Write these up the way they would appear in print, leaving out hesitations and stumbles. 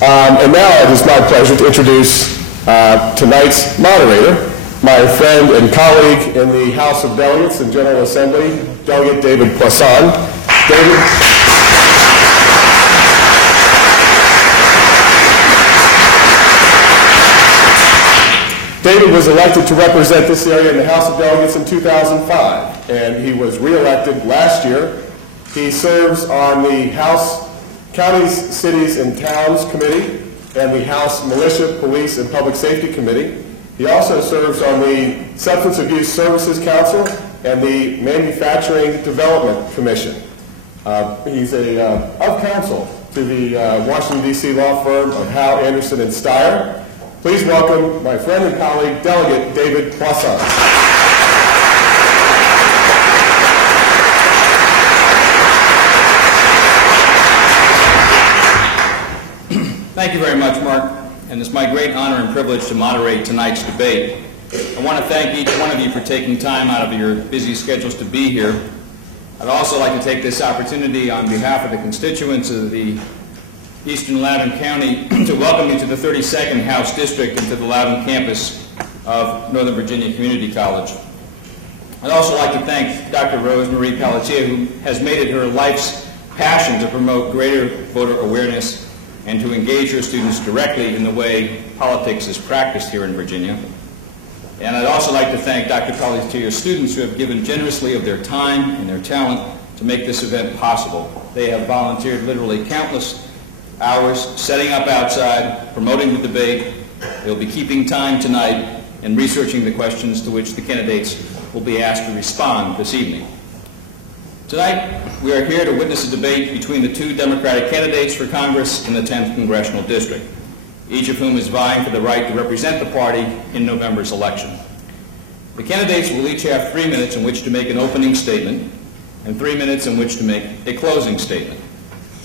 And now it is my pleasure to introduce tonight's moderator, my friend and colleague in the House of Delegates and General Assembly, Delegate David Poisson. David was elected to represent this area in the House of Delegates in 2005, and he was re-elected last year. He serves on the House Counties, Cities, and Towns Committee and the House Militia, Police, and Public Safety Committee. He also serves on the Substance Abuse Services Council and the Manufacturing Development Commission. He's of counsel to the Washington, D.C. law firm of Howe, Anderson, and Steyer. Please welcome my friend and colleague, Delegate David Poisson. Thank you very much, Mark, and it's my great honor and privilege to moderate tonight's debate. I want to thank each one of you for taking time out of your busy schedules to be here. I'd also like to take this opportunity on behalf of the constituents of the Eastern Loudoun County to welcome you to the 32nd House District and to the Loudoun campus of Northern Virginia Community College. I'd also like to thank Dr. Rose Marie Pelletier, who has made it her life's passion to promote greater voter awareness and to engage her students directly in the way politics is practiced here in Virginia. And I'd also like to thank Dr. Pelletier's students who have given generously of their time and their talent to make this event possible. They have volunteered literally countless hours setting up outside, promoting the debate. They'll be keeping time tonight and researching the questions to which the candidates will be asked to respond this evening. Tonight, we are here to witness a debate between the two Democratic candidates for Congress in the 10th Congressional District, each of whom is vying for the right to represent the party in November's election. The candidates will each have 3 minutes in which to make an opening statement and 3 minutes in which to make a closing statement.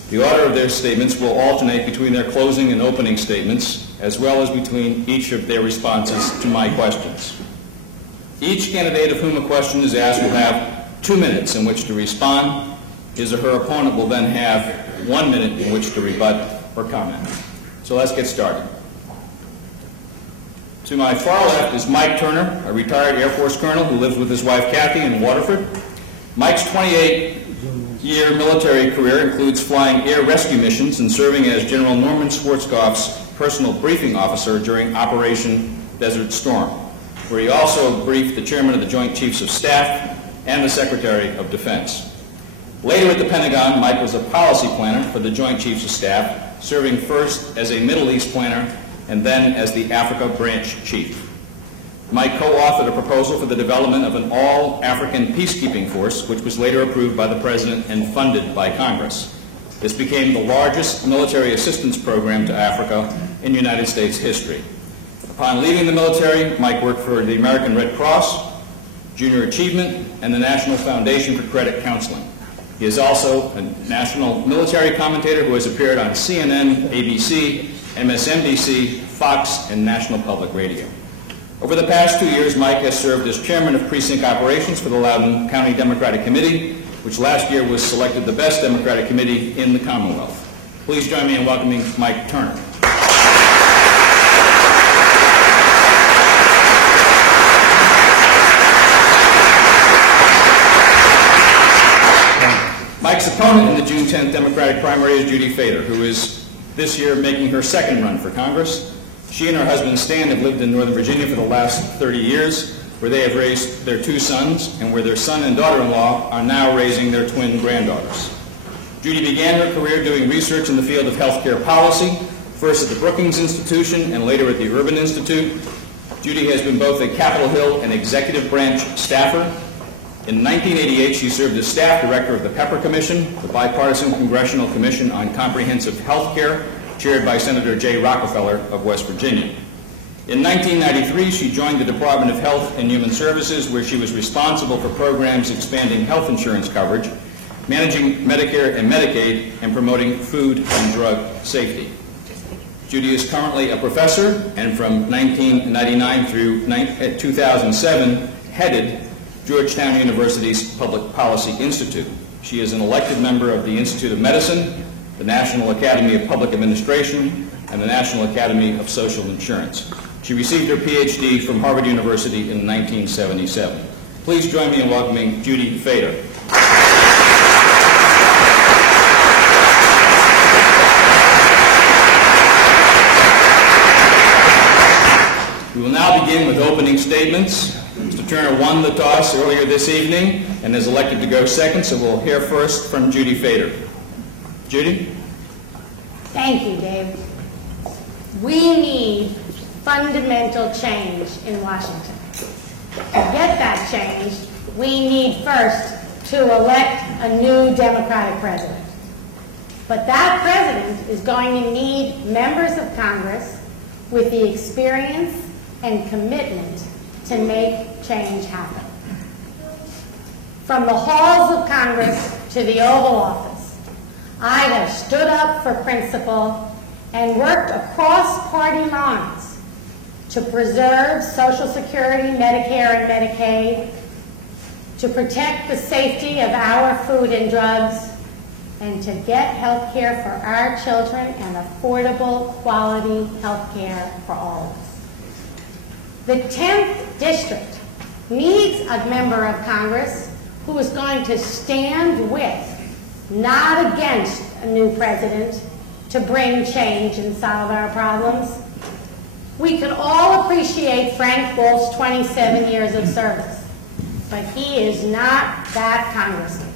The order of their statements will alternate between their closing and opening statements, as well as between each of their responses to my questions. Each candidate of whom a question is asked will have 2 minutes in which to respond. His or her opponent will then have 1 minute in which to rebut or comment. So let's get started. To my far left is Mike Turner, a retired Air Force colonel who lives with his wife Kathy in Waterford. Mike's 28-year military career includes flying air rescue missions and serving as General Norman Schwarzkopf's personal briefing officer during Operation Desert Storm, where he also briefed the chairman of the Joint Chiefs of Staff and the Secretary of Defense. Later at the Pentagon, Mike was a policy planner for the Joint Chiefs of Staff, serving first as a Middle East planner and then as the Africa Branch Chief. Mike co-authored a proposal for the development of an all-African peacekeeping force, which was later approved by the President and funded by Congress. This became the largest military assistance program to Africa in United States history. Upon leaving the military, Mike worked for the American Red Cross, Junior Achievement, and the National Foundation for Credit Counseling. He is also a national military commentator who has appeared on CNN, ABC, MSNBC, Fox, and National Public Radio. Over the past 2 years, Mike has served as chairman of precinct operations for the Loudoun County Democratic Committee, which last year was selected the best Democratic committee in the Commonwealth. Please join me in welcoming Mike Turner. Mike's opponent in the June 10th Democratic primary is Judy Fader, who is this year making her second run for Congress. She and her husband Stan have lived in Northern Virginia for the last 30 years, where they have raised their 2 sons and where their son and daughter-in-law are now raising their twin granddaughters. Judy began her career doing research in the field of healthcare policy, first at the Brookings Institution and later at the Urban Institute. Judy has been both a Capitol Hill and executive branch staffer. In 1988, she served as staff director of the Pepper Commission, the bipartisan Congressional Commission on Comprehensive Health Care, chaired by Senator Jay Rockefeller of West Virginia. In 1993, she joined the Department of Health and Human Services, where she was responsible for programs expanding health insurance coverage, managing Medicare and Medicaid, and promoting food and drug safety. Judy is currently a professor, and from 1999 through 2007, headed Georgetown University's Public Policy Institute. She is an elected member of the Institute of Medicine, the National Academy of Public Administration, and the National Academy of Social Insurance. She received her PhD from Harvard University in 1977. Please join me in welcoming Judy Fader. We will now begin with opening statements. Mr. Turner won the toss earlier this evening and is elected to go second, so we'll hear first from Judy Fader. Judy? Thank you, Dave. We need fundamental change in Washington. To get that change, we need first to elect a new Democratic president. But that president is going to need members of Congress with the experience and commitment to make change happen. From the halls of Congress to the Oval Office, I have stood up for principle and worked across party lines to preserve Social Security, Medicare, and Medicaid, to protect the safety of our food and drugs, and to get health care for our children and affordable, quality health care for all of us. The 10th District needs a member of Congress who is going to stand with, not against, a new president to bring change and solve our problems. We can all appreciate Frank Wolf's 27 years of service, but he is not that congressman.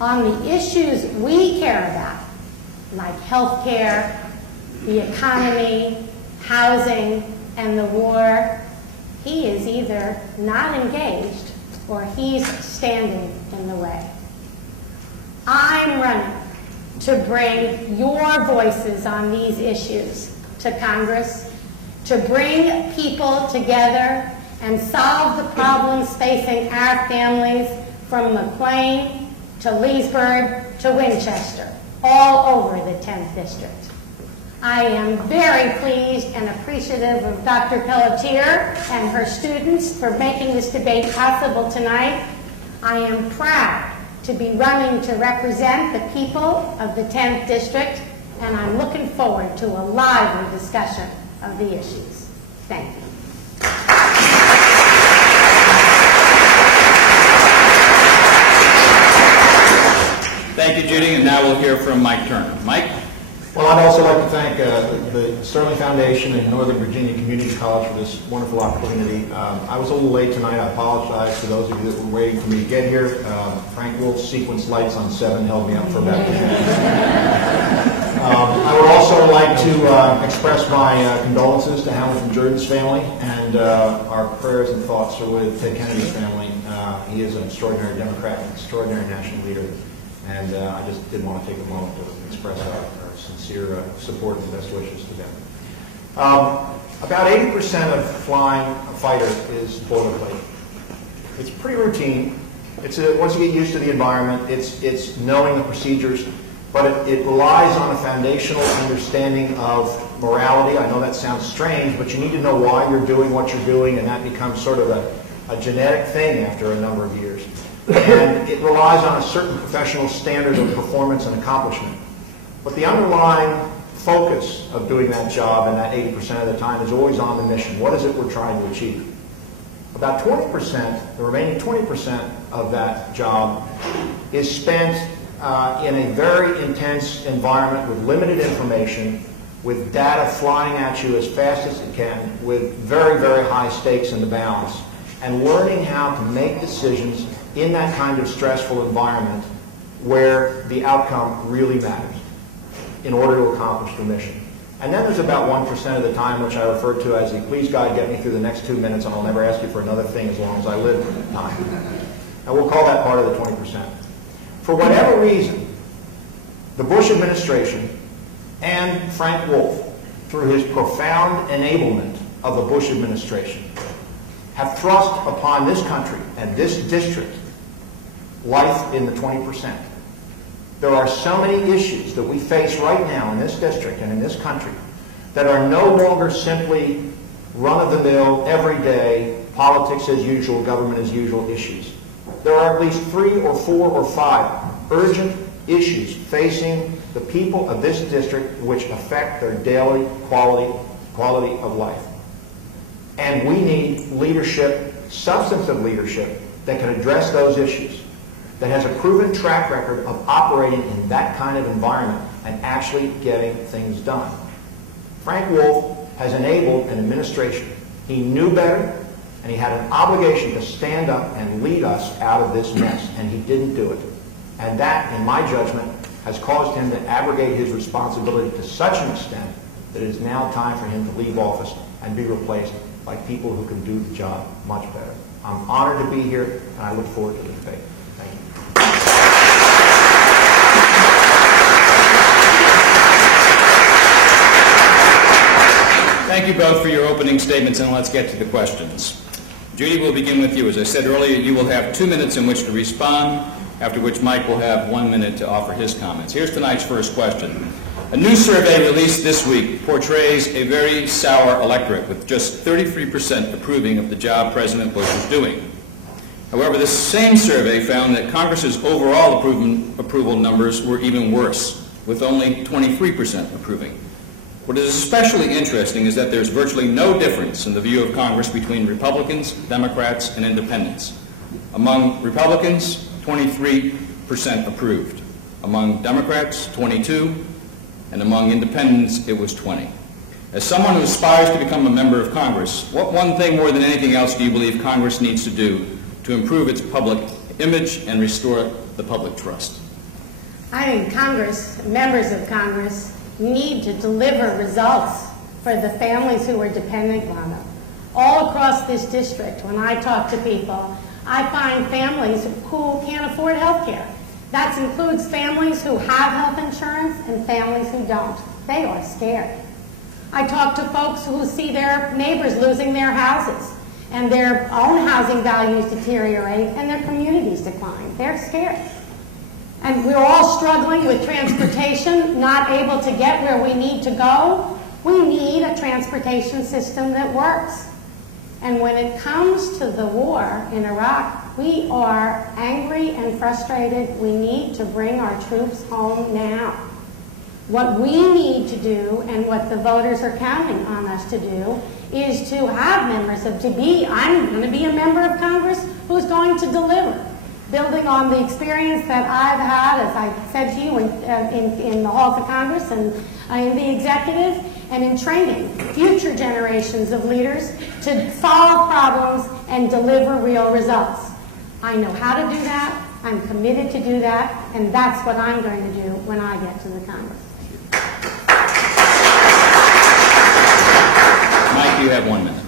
On the issues we care about, like health care, the economy, housing, and the war, he is either not engaged or he's standing in the way. I'm running to bring your voices on these issues to Congress, to bring people together and solve the problems facing our families from McLean to Leesburg to Winchester, all over the 10th District. I am very pleased and appreciative of Dr. Pelletier and her students for making this debate possible tonight. I am proud to be running to represent the people of the 10th District, and I'm looking forward to a lively discussion of the issues. Thank you. Thank you, Judy, and now we'll hear from Mike Turner. Mike? Well, I'd also like to thank the Sterling Foundation and Northern Virginia Community College for this wonderful opportunity. I was a little late tonight. I apologize to those of you that were waiting for me to get here. Frank Wolf's sequence lights on 7 held me up for about 10 minutes. I would also like to express my condolences to Hamilton Jordan's family, and our prayers and thoughts are with Ted Kennedy's family. He is an extraordinary Democrat, an extraordinary national leader, and I just did want to take a moment to express our sincere support and best wishes to them. About 80% of flying a fighter is boilerplate. It's pretty routine. Once you get used to the environment, it's knowing the procedures, but it relies on a foundational understanding of morality. I know that sounds strange, but you need to know why you're doing what you're doing, and that becomes sort of a genetic thing after a number of years. And it relies on a certain professional standard of performance and accomplishment. But the underlying focus of doing that job, and that 80% of the time, is always on the mission. What is it we're trying to achieve? About 20%, the remaining 20% of that job is spent in a very intense environment with limited information, with data flying at you as fast as it can, with very, very high stakes in the balance, and learning how to make decisions in that kind of stressful environment where the outcome really matters in order to accomplish the mission. And then there's about 1% of the time, which I refer to as the please God get me through the next 2 minutes and I'll never ask you for another thing as long as I live time. And we'll call that part of the 20%. For whatever reason, the Bush administration and Frank Wolf, through his profound enablement of the Bush administration, have thrust upon this country and this district life in the 20%. There are so many issues that we face right now in this district and in this country that are no longer simply run-of-the-mill, everyday, politics as usual, government as usual issues. There are at least 3 or 4 or 5 urgent issues facing the people of this district which affect their daily quality of life. And we need leadership, substantive leadership, that can address those issues, that has a proven track record of operating in that kind of environment and actually getting things done. Frank Wolf has enabled an administration. He knew better, and he had an obligation to stand up and lead us out of this mess, and he didn't do it. And that, in my judgment, has caused him to abrogate his responsibility to such an extent that it is now time for him to leave office and be replaced by people who can do the job much better. I'm honored to be here, and I look forward to the debate. Thank you. Thank you both for your opening statements, and let's get to the questions. Judy, we'll begin with you. As I said earlier, you will have 2 minutes in which to respond, after which Mike will have 1 minute to offer his comments. Here's tonight's first question. A new survey released this week portrays a very sour electorate, with just 33% approving of the job President Bush is doing. However, this same survey found that Congress's overall approval numbers were even worse, with only 23% approving. What is especially interesting is that there's virtually no difference in the view of Congress between Republicans, Democrats, and Independents. Among Republicans, 23% approved. Among Democrats, 22%. And among Independents, it was 20%. As someone who aspires to become a member of Congress, what one thing more than anything else do you believe Congress needs to do to improve its public image and restore the public trust? I think Congress, members of Congress, need to deliver results for the families who are dependent on them. All across this district, when I talk to people, I find families who can't afford health care. That includes families who have health insurance and families who don't. They are scared. I talk to folks who see their neighbors losing their houses and their own housing values deteriorate and their communities decline. They're scared. And we're all struggling with transportation, not able to get where we need to go. We need a transportation system that works. And when it comes to the war in Iraq, we are angry and frustrated. We need to bring our troops home now. What we need to do, and what the voters are counting on us to do, is to have members I'm going to be a member of Congress who's going to deliver, building on the experience that I've had, as I said to you, in the halls of Congress and in the executive, and in training future generations of leaders to solve problems and deliver real results. I know how to do that. I'm committed to do that, and that's what I'm going to do when I get to the Congress. Mike, you have 1 minute.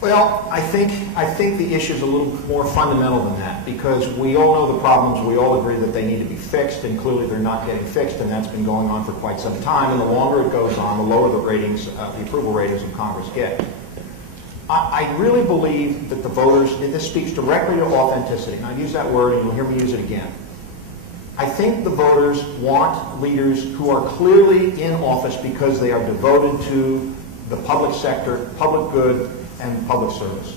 Well, I think the issue is a little more fundamental than that, because we all know the problems. We all agree that they need to be fixed, and clearly they're not getting fixed, and that's been going on for quite some time. And the longer it goes on, the lower the ratings, the approval ratings of Congress get. I really believe that the voters, and this speaks directly to authenticity, and I've used that word, and you'll hear me use it again. I think the voters want leaders who are clearly in office because they are devoted to the public sector, public good, and public service,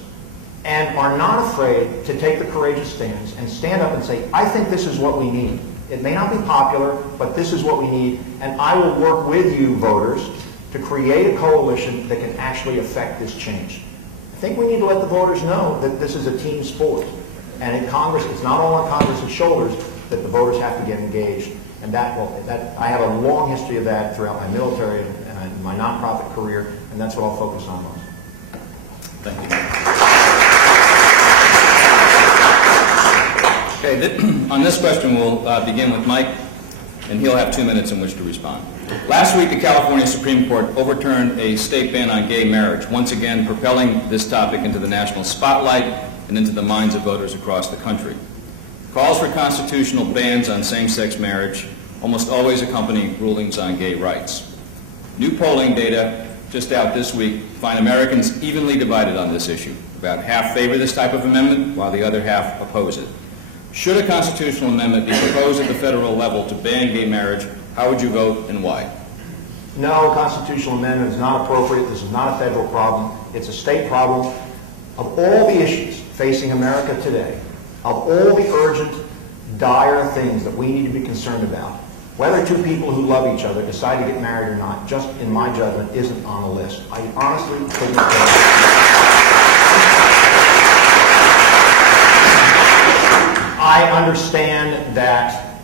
and are not afraid to take the courageous stands and stand up and say, I think this is what we need. It may not be popular, but this is what we need, and I will work with you, voters, to create a coalition that can actually affect this change. I think we need to let the voters know that this is a team sport, and in Congress, it's not all on Congress's shoulders, that the voters have to get engaged. And I have a long history of that throughout my military and my nonprofit career, and that's what I'll focus on most. Thank you. Okay, on this question, we'll begin with Mike, and he'll have 2 minutes in which to respond. Last week, the California Supreme Court overturned a state ban on gay marriage, once again propelling this topic into the national spotlight and into the minds of voters across the country. Calls for constitutional bans on same-sex marriage almost always accompany rulings on gay rights. New polling data just out this week find Americans evenly divided on this issue. About half favor this type of amendment, while the other half oppose it. Should a constitutional amendment be proposed at the federal level to ban gay marriage, how would you vote and why? No, a constitutional amendment is not appropriate. This is not a federal problem. It's a state problem. Of all the issues facing America today, of all the urgent, dire things that we need to be concerned about, Whether two people who love each other decide to get married or not, just in my judgment, isn't on the list. I honestly couldn't I understand that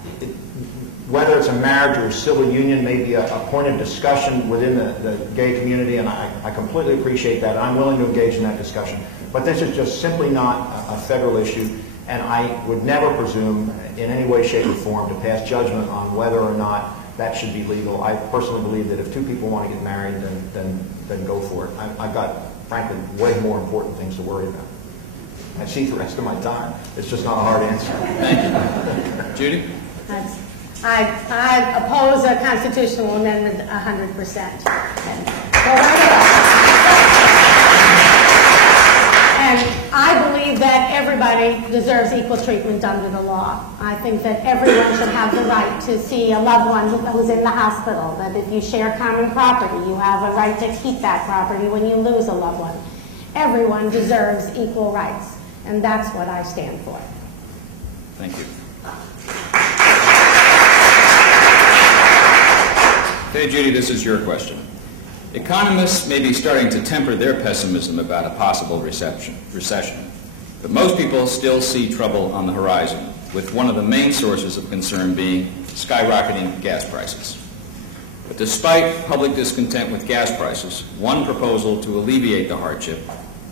whether it's a marriage or a civil union may be a point of discussion within the gay community, and I completely appreciate that. I'm willing to engage in that discussion. But this is just simply not a federal issue, and I would never presume in any way, shape, or form to pass judgment on whether or not that should be legal. I personally believe that if two people want to get married, then go for it. I've got, frankly, way more important things to worry about. I see the rest of my time. It's just not a hard answer. Thank you. Judy? I oppose a constitutional amendment 100%. And I believe that everybody deserves equal treatment under the law. I think that everyone should have the right to see a loved one who's in the hospital, that if you share common property, you have a right to keep that property when you lose a loved one. Everyone deserves equal rights, and that's what I stand for. Thank you. Okay, Judy, this is your question. Economists may be starting to temper their pessimism about a possible recession, but most people still see trouble on the horizon, with one of the main sources of concern being skyrocketing gas prices. But despite public discontent with gas prices, one proposal to alleviate the hardship,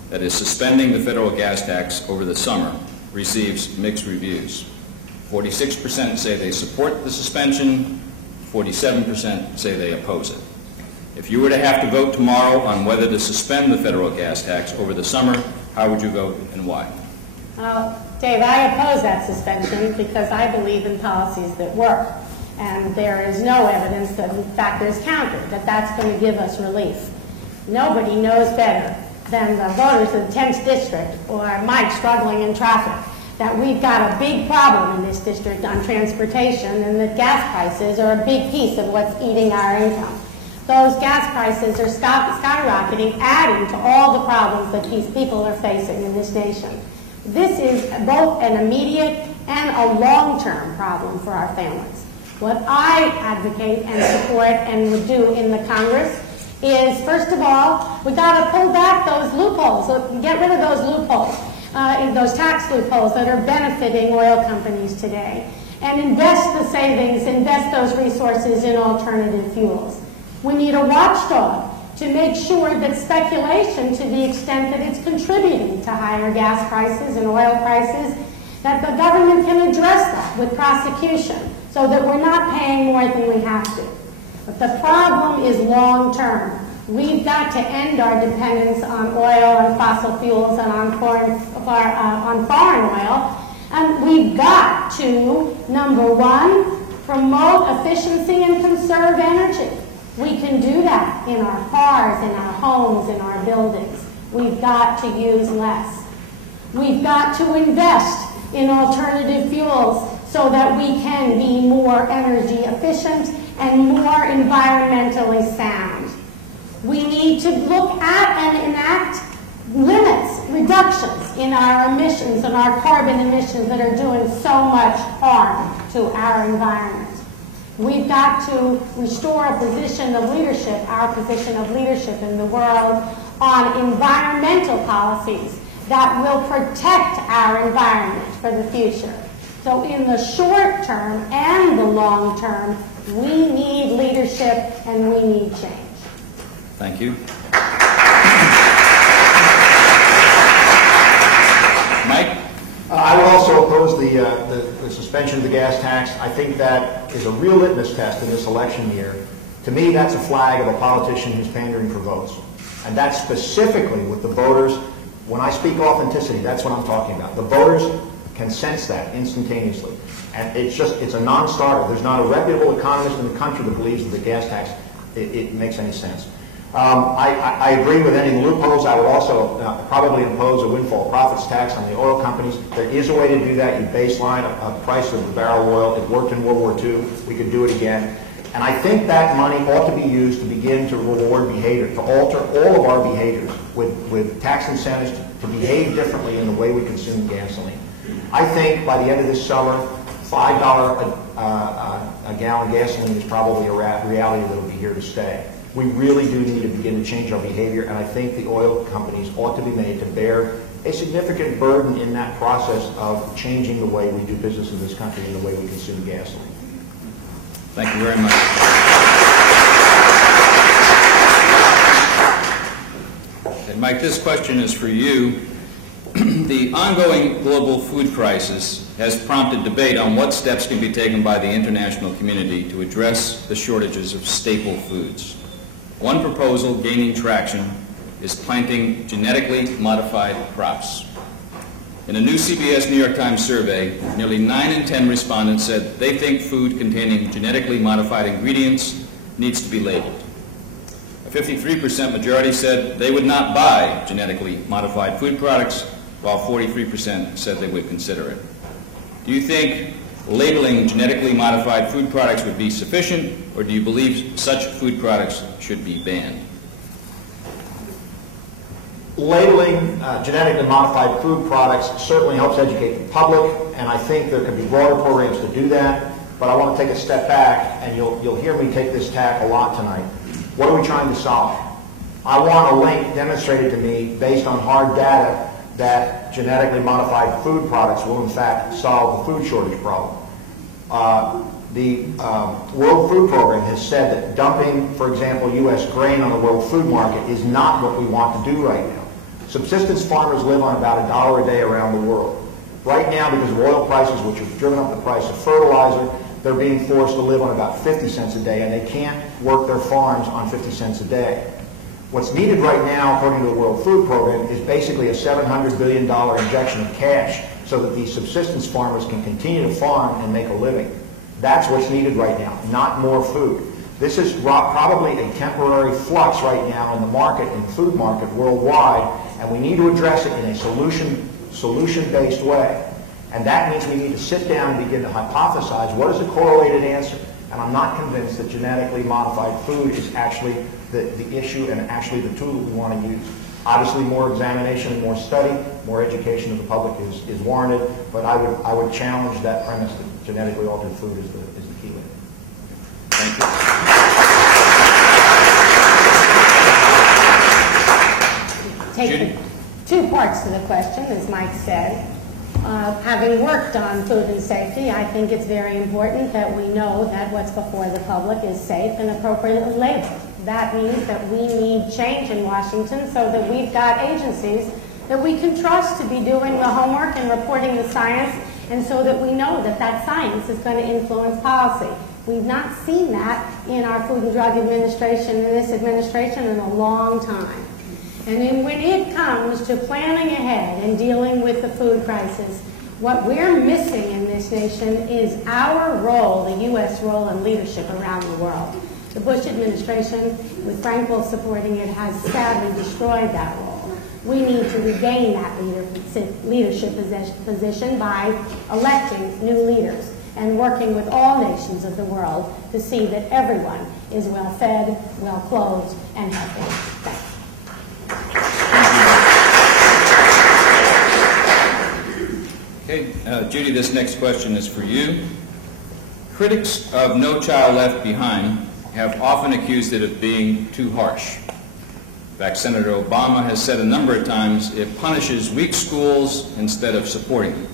that is suspending the federal gas tax over the summer, receives mixed reviews. 46% say they support the suspension, 47% say they oppose it. If you were to have to vote tomorrow on whether to suspend the federal gas tax over the summer, how would you vote and why? Dave, I oppose that suspension because I believe in policies that work. And there is no evidence that, in fact, there's counter, that that's going to give us relief. Nobody knows better than the voters of the 10th District or Mike struggling in traffic that we've got a big problem in this district on transportation, and that gas prices are a big piece of what's eating our income. Those gas prices are skyrocketing, adding to all the problems that these people are facing in this nation. This is both an immediate and a long-term problem for our families. What I advocate and support and would do in the Congress is, first of all, we've got to pull back those loopholes, get rid of those loopholes, those tax loopholes that are benefiting oil companies today, and invest the savings, invest those resources in alternative fuels. We need a watchdog to make sure that speculation, to the extent that it's contributing to higher gas prices and oil prices, that the government can address that with prosecution so that we're not paying more than we have to. But the problem is long-term. We've got to end our dependence on oil and fossil fuels and on foreign oil. And we've got to, number one, promote efficiency and conserve energy. We can do that in our cars, in our homes, in our buildings. We've got to use less. We've got to invest in alternative fuels so that we can be more energy efficient and more environmentally sound. We need to look at and enact limits, reductions in our emissions and our carbon emissions that are doing so much harm to our environment. We've got to restore a position of leadership, our position of leadership in the world on environmental policies that will protect our environment for the future. So in the short term and the long term, we need leadership and we need change. Thank you. Mike? I would also oppose the suspension of the gas tax. I think that is a real litmus test in this election year. To me, that's a flag of a politician who's pandering for votes. And that's specifically with the voters. When I speak authenticity, that's what I'm talking about. The voters can sense that instantaneously. And it's a non-starter. There's not a reputable economist in the country that believes that the gas tax, it makes any sense. I agree with ending loopholes. I would also probably impose a windfall profits tax on the oil companies. There is a way to do that. You baseline a price of a barrel of oil. It worked in World War II. We could do it again. And I think that money ought to be used to begin to reward behavior, to alter all of our behaviors with tax incentives to behave differently in the way we consume gasoline. I think by the end of this summer, $5 a gallon gasoline is probably a reality that will be here to stay. We really do need to begin to change our behavior, and I think the oil companies ought to be made to bear a significant burden in that process of changing the way we do business in this country and the way we consume gasoline. Thank you very much. And Mike, this question is for you. The ongoing global food crisis has prompted debate on what steps can be taken by the international community to address the shortages of staple foods. One proposal gaining traction is planting genetically modified crops. In a new CBS New York Times survey, nearly 9 in 10 respondents said they think food containing genetically modified ingredients needs to be labeled. A 53% majority said they would not buy genetically modified food products, while 43% said they would consider it. Do you think labeling genetically modified food products would be sufficient, or do you believe such food products should be banned? Labeling genetically modified food products certainly helps educate the public, and I think there could be broader programs to do that, but I want to take a step back, and you'll hear me take this tack a lot tonight. What are we trying to solve? I want a link demonstrated to me based on hard data that genetically modified food products will in fact solve the food shortage problem. The World Food Program has said that dumping, for example, U.S. grain on the world food market is not what we want to do right now. Subsistence farmers live on about $1 a day around the world. Right now, because of oil prices, which have driven up the price of fertilizer, they're being forced to live on about 50 cents a day, and they can't work their farms on 50 cents a day. What's needed right now, according to the World Food Program, is basically a $700 billion injection of cash so that these subsistence farmers can continue to farm and make a living. That's what's needed right now, not more food. This is probably a temporary flux right now in the market, in the food market worldwide, and we need to address it in a solution-based way. And that means we need to sit down and begin to hypothesize what is a correlated answer. And I'm not convinced that genetically modified food is actually the issue and actually the tool that we want to use. Obviously, more examination and more study, more education of the public is warranted, but I would challenge that premise that genetically altered food is the key link. Thank you. Take the two parts to the question, as Mike said. Having worked on food and safety, I think it's very important that we know that what's before the public is safe and appropriately labeled. That means that we need change in Washington so that we've got agencies that we can trust to be doing the homework and reporting the science, and so that we know that that science is going to influence policy. We've not seen that in our Food and Drug Administration, in this administration, in a long time. And then when it comes to planning ahead and dealing with the food crisis, what we're missing in this nation is our role, the U.S. role in leadership around the world. The Bush administration, with Frank Wolf supporting it, has sadly destroyed that role. We need to regain that leadership position by electing new leaders and working with all nations of the world to see that everyone is well fed, well clothed, and healthy. Thank you. Okay, Judy, this next question is for you. Critics of No Child Left Behind have often accused it of being too harsh. In fact, Senator Obama has said a number of times it punishes weak schools instead of supporting them.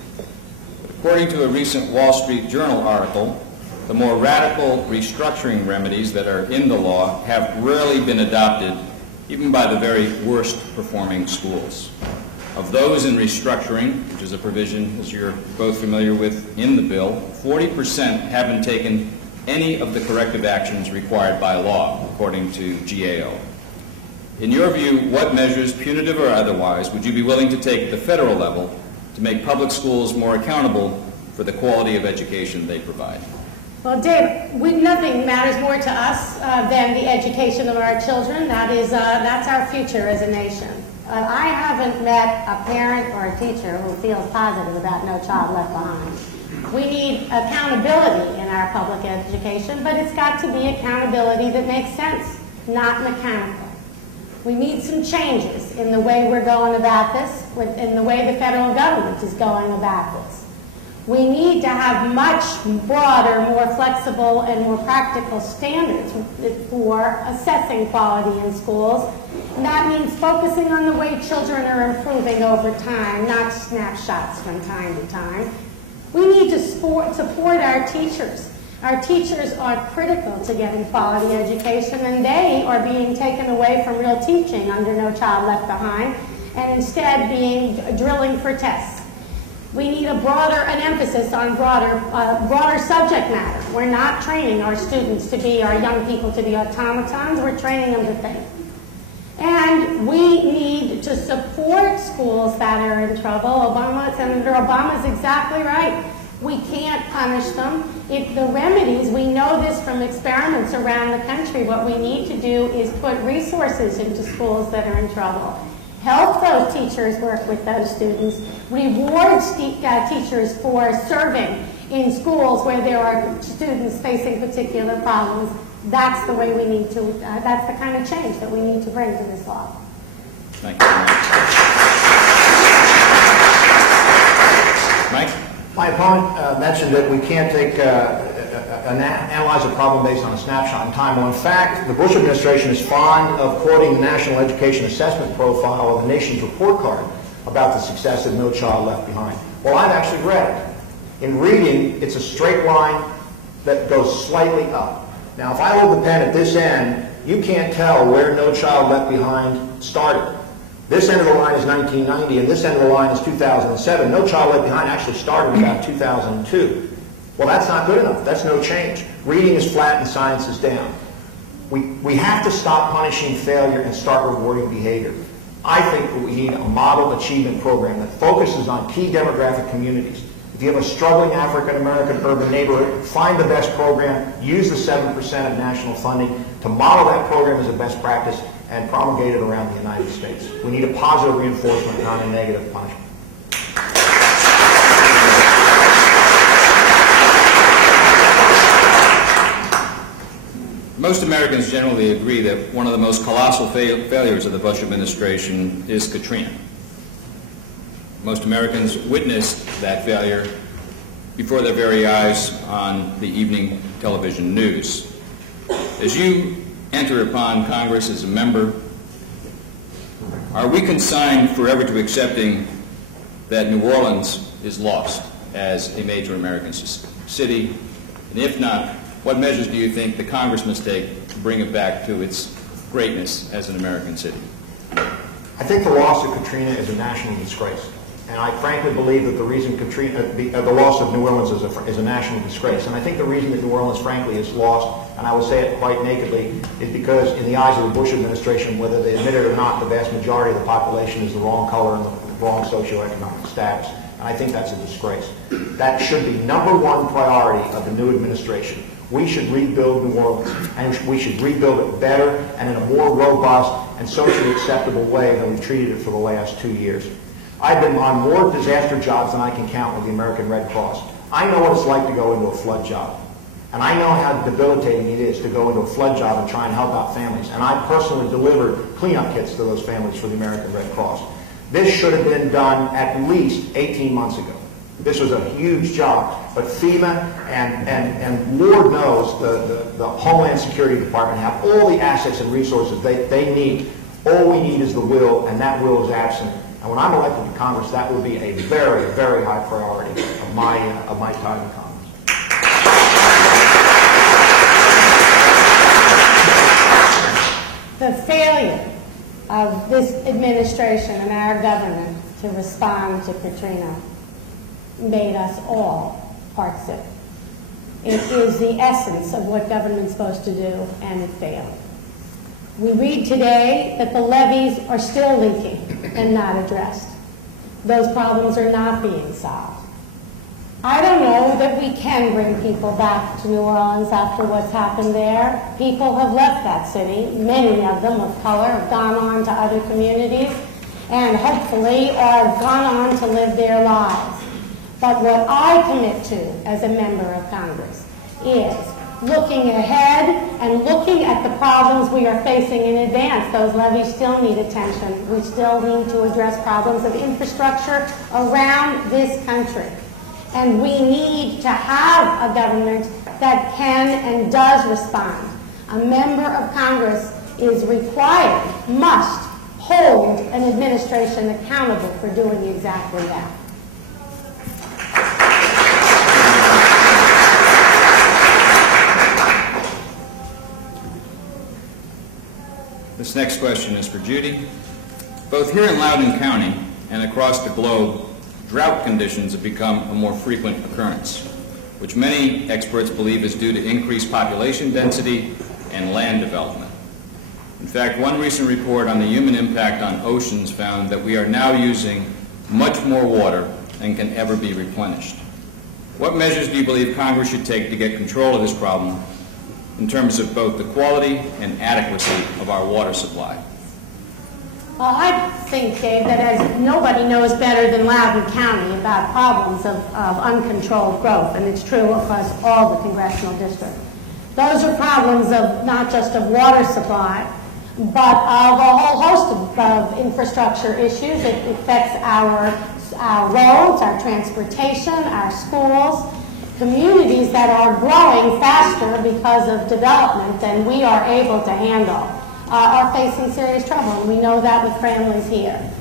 According to a recent Wall Street Journal article, the more radical restructuring remedies that are in the law have rarely been adopted, even by the very worst performing schools. Of those in restructuring, which is a provision, as you're both familiar with, in the bill, 40% haven't taken any of the corrective actions required by law, according to GAO. In your view, what measures, punitive or otherwise, would you be willing to take at the federal level to make public schools more accountable for the quality of education they provide? Well, Dave, nothing matters more to us than the education of our children. That's our future as a nation. I haven't met a parent or a teacher who feels positive about No Child Left Behind. We need accountability in our public education, but it's got to be accountability that makes sense, not mechanical. We need some changes in the way we're going about this, in the way the federal government is going about this. We need to have much broader, more flexible, and more practical standards for assessing quality in schools. And that means focusing on the way children are improving over time, not snapshots from time to time. We need to support our teachers. Our teachers are critical to getting quality education, and they are being taken away from real teaching under No Child Left Behind, and instead being drilling for tests. We need an emphasis on broader subject matter. We're not training our students to be, our young people to be automatons, we're training them to think. And we need to support schools that are in trouble. Senator Obama is exactly right. We can't punish them. If the remedies, we know this from experiments around the country, what we need to do is put resources into schools that are in trouble. Help those teachers work with those students. Reward teachers for serving in schools where there are students facing particular problems. That's the way we need to, that's the kind of change that we need to bring to this law. Thank you very much. Mike? My opponent mentioned that we can't analyze a problem based on a snapshot in time. Well, in fact, the Bush administration is fond of quoting the National Education Assessment Profile of the nation's report card about the success of No Child Left Behind. Well, I've actually read it. In reading, it's a straight line that goes slightly up. Now, if I hold the pen at this end, you can't tell where No Child Left Behind started. This end of the line is 1990, and this end of the line is 2007. No Child Left Behind actually started in about 2002. Well, that's not good enough. That's no change. Reading is flat and science is down. We have to stop punishing failure and start rewarding behavior. I think that we need a model achievement program that focuses on key demographic communities. If you have a struggling African-American urban neighborhood, find the best program, use the 7% of national funding to model that program as a best practice and promulgate it around the United States. We need a positive reinforcement, not a negative punishment. Most Americans generally agree that one of the most colossal failures of the Bush administration is Katrina. Most Americans witnessed that failure before their very eyes on the evening television news. As you enter upon Congress as a member, are we consigned forever to accepting that New Orleans is lost as a major American city? And if not, what measures do you think the Congress must take to bring it back to its greatness as an American city? I think the loss of Katrina is a national disgrace. And I frankly believe that the reason the loss of New Orleans is a national disgrace. And I think the reason that New Orleans, frankly, is lost, and I will say it quite nakedly, is because in the eyes of the Bush administration, whether they admit it or not, the vast majority of the population is the wrong color and the wrong socioeconomic status. And I think that's a disgrace. That should be number one priority of the new administration. We should rebuild New Orleans, and we should rebuild it better and in a more robust and socially acceptable way than we've treated it for the last 2 years. I've been on more disaster jobs than I can count with the American Red Cross. I know what it's like to go into a flood job. And I know how debilitating it is to go into a flood job and try and help out families. And I personally delivered cleanup kits to those families for the American Red Cross. This should have been done at least 18 months ago. This was a huge job. But FEMA and Lord knows the Homeland Security Department have all the assets and resources they need. All we need is the will, and that will is absent. And when I'm elected to Congress, that will be a very, very high priority of my time in Congress. The failure of this administration and our government to respond to Katrina made us all part sick. It is the essence of what government's supposed to do, and it failed. We read today that the levees are still leaking and not addressed. Those problems are not being solved. I don't know that we can bring people back to New Orleans after what's happened there. People have left that city. Many of them of color have gone on to other communities and hopefully have gone on to live their lives. But what I commit to as a member of Congress is looking ahead and looking at the problems we are facing in advance. Those levees still need attention. We still need to address problems of infrastructure around this country. And we need to have a government that can and does respond. A member of Congress is required, must hold an administration accountable for doing exactly that. This next question is for Judy. Both here in Loudoun County and across the globe, drought conditions have become a more frequent occurrence, which many experts believe is due to increased population density and land development. In fact, one recent report on the human impact on oceans found that we are now using much more water than can ever be replenished. What measures do you believe Congress should take to get control of this problem in terms of both the quality and adequacy of our water supply? Well, I think, Dave, that as nobody knows better than Loudoun County about problems of uncontrolled growth, and it's true across all the congressional districts. Those are problems of not just of water supply, but of a whole host of infrastructure issues. It affects our roads, our transportation, our schools, communities that are growing faster because of development than we are able to handle. Are facing serious trouble, and we know that with families here.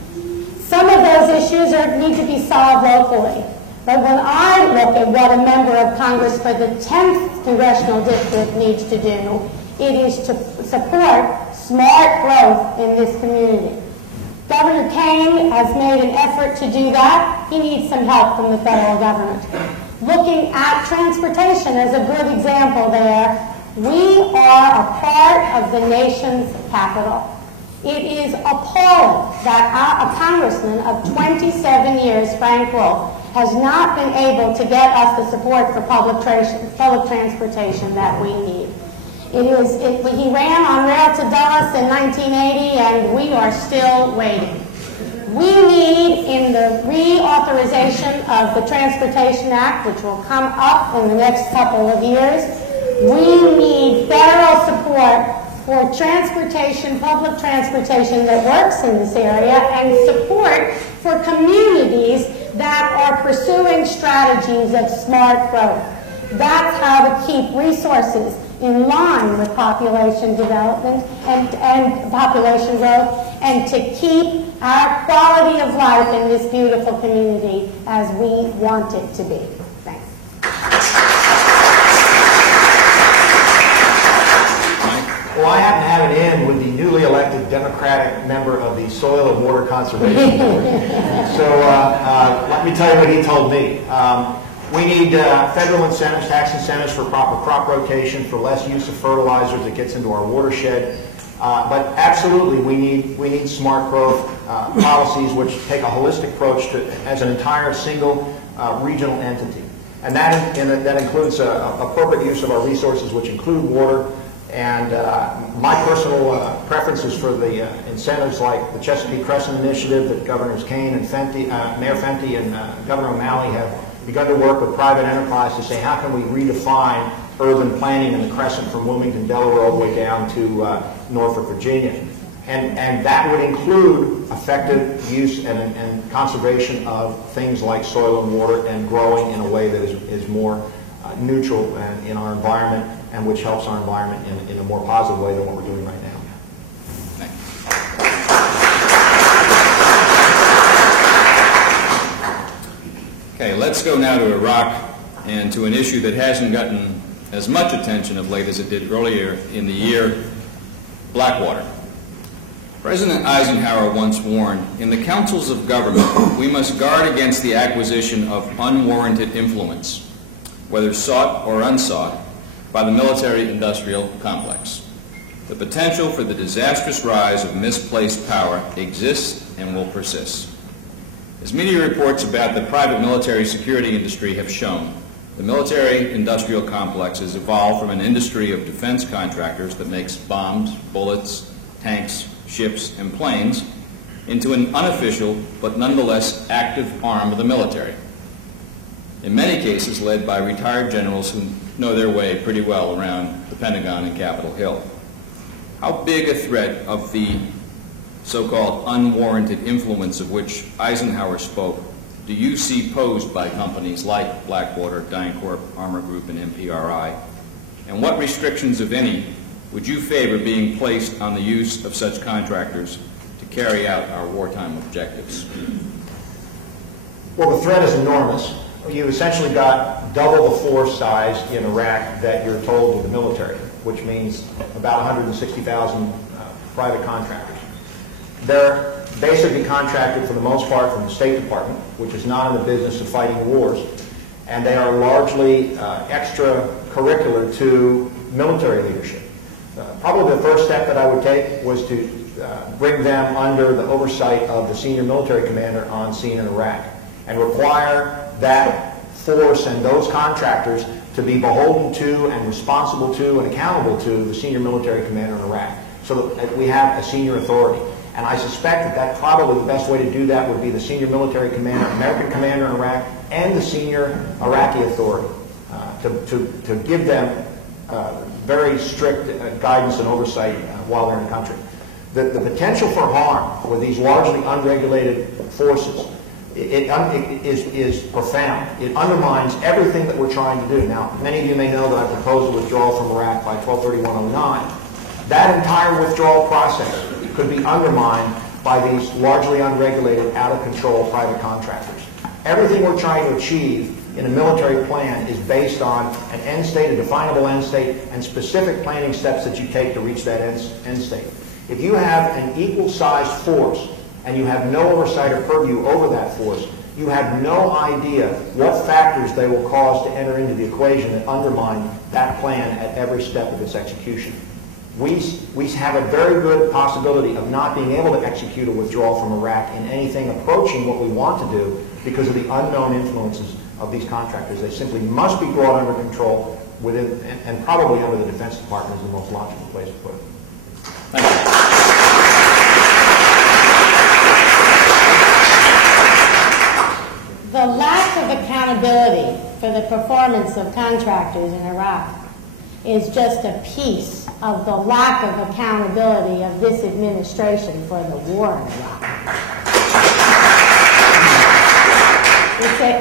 Some of those issues need to be solved locally, but when I look at what a member of Congress for the 10th Congressional District needs to do, it is to support smart growth in this community. Governor Kane has made an effort to do that. He needs some help from the federal government. Looking at transportation as a good example there, we are a part of the nation's capital. It is appalling that a congressman of 27 years, Frank Wolf, has not been able to get us the support for public transportation that we need. He ran on Rail to Dulles in 1980, and we are still waiting. We need, in the reauthorization of the Transportation Act, which will come up in the next couple of years, we need federal support for transportation, public transportation that works in this area, and support for communities that are pursuing strategies of smart growth. That's how to keep resources in line with population development and population growth, and to keep our quality of life in this beautiful community as we want it to be. Thanks. Well, I happen to have it in with the newly elected Democratic member of the Soil and Water Conservation Board. So let me tell you what he told me. We need federal incentives, tax incentives for proper crop rotation, for less use of fertilizers that gets into our watershed. But absolutely, we need smart growth policies which take a holistic approach to as an entire single regional entity. And that includes appropriate use of our resources, which include water. And my personal preferences for the incentives like the Chesapeake Crescent Initiative that Governors Kane and Mayor Fenty and Governor O'Malley have begun to work with private enterprise to say how can we redefine urban planning in the Crescent from Wilmington, Delaware, all the way down to Norfolk, Virginia. And that would include effective use and conservation of things like soil and water and growing in a way that is more neutral in our environment and which helps our environment in a more positive way than what we're doing right now. Okay, let's go now to Iraq and to an issue that hasn't gotten as much attention of late as it did earlier in the year, Blackwater. President Eisenhower once warned, in the councils of government, we must guard against the acquisition of unwarranted influence, whether sought or unsought, by the military-industrial complex. The potential for the disastrous rise of misplaced power exists and will persist. As media reports about the private military security industry have shown, the military-industrial complex has evolved from an industry of defense contractors that makes bombs, bullets, tanks, ships, and planes into an unofficial but nonetheless active arm of the military, in many cases led by retired generals who know their way pretty well around the Pentagon and Capitol Hill. How big a threat of the so-called unwarranted influence of which Eisenhower spoke do you see posed by companies like Blackwater, DynCorp, Armor Group, and MPRI? And what restrictions, if any, would you favor being placed on the use of such contractors to carry out our wartime objectives? Well, the threat is enormous. You essentially got double the force size in Iraq that you're told to the military, which means about 160,000 private contractors. They're basically contracted for the most part from the State Department, which is not in the business of fighting wars, and they are largely extracurricular to military leadership. Probably the first step that I would take was to bring them under the oversight of the senior military commander on scene in Iraq and require that force and those contractors to be beholden to and responsible to and accountable to the senior military commander in Iraq so that we have a senior authority. And I suspect that probably the best way to do that would be the senior military commander, American commander in Iraq, and the senior Iraqi authority to give them very strict guidance and oversight while they're in the country. The potential for harm with these largely unregulated forces is profound. It undermines everything that we're trying to do. Now, many of you may know that I proposed a withdrawal from Iraq by 12/31/09. That entire withdrawal process could be undermined by these largely unregulated, out-of-control private contractors. Everything we're trying to achieve in a military plan is based on an end state, a definable end state, and specific planning steps that you take to reach that end state. If you have an equal-sized force and you have no oversight or purview over that force, you have no idea what factors they will cause to enter into the equation that undermine that plan at every step of its execution. We have a very good possibility of not being able to execute a withdrawal from Iraq in anything approaching what we want to do because of the unknown influences of these contractors. They simply must be brought under control within, and probably under the Defense Department is the most logical place to put it. Thank you. The lack of accountability for the performance of contractors in Iraq is just a piece of the lack of accountability of this administration for the war in Iraq.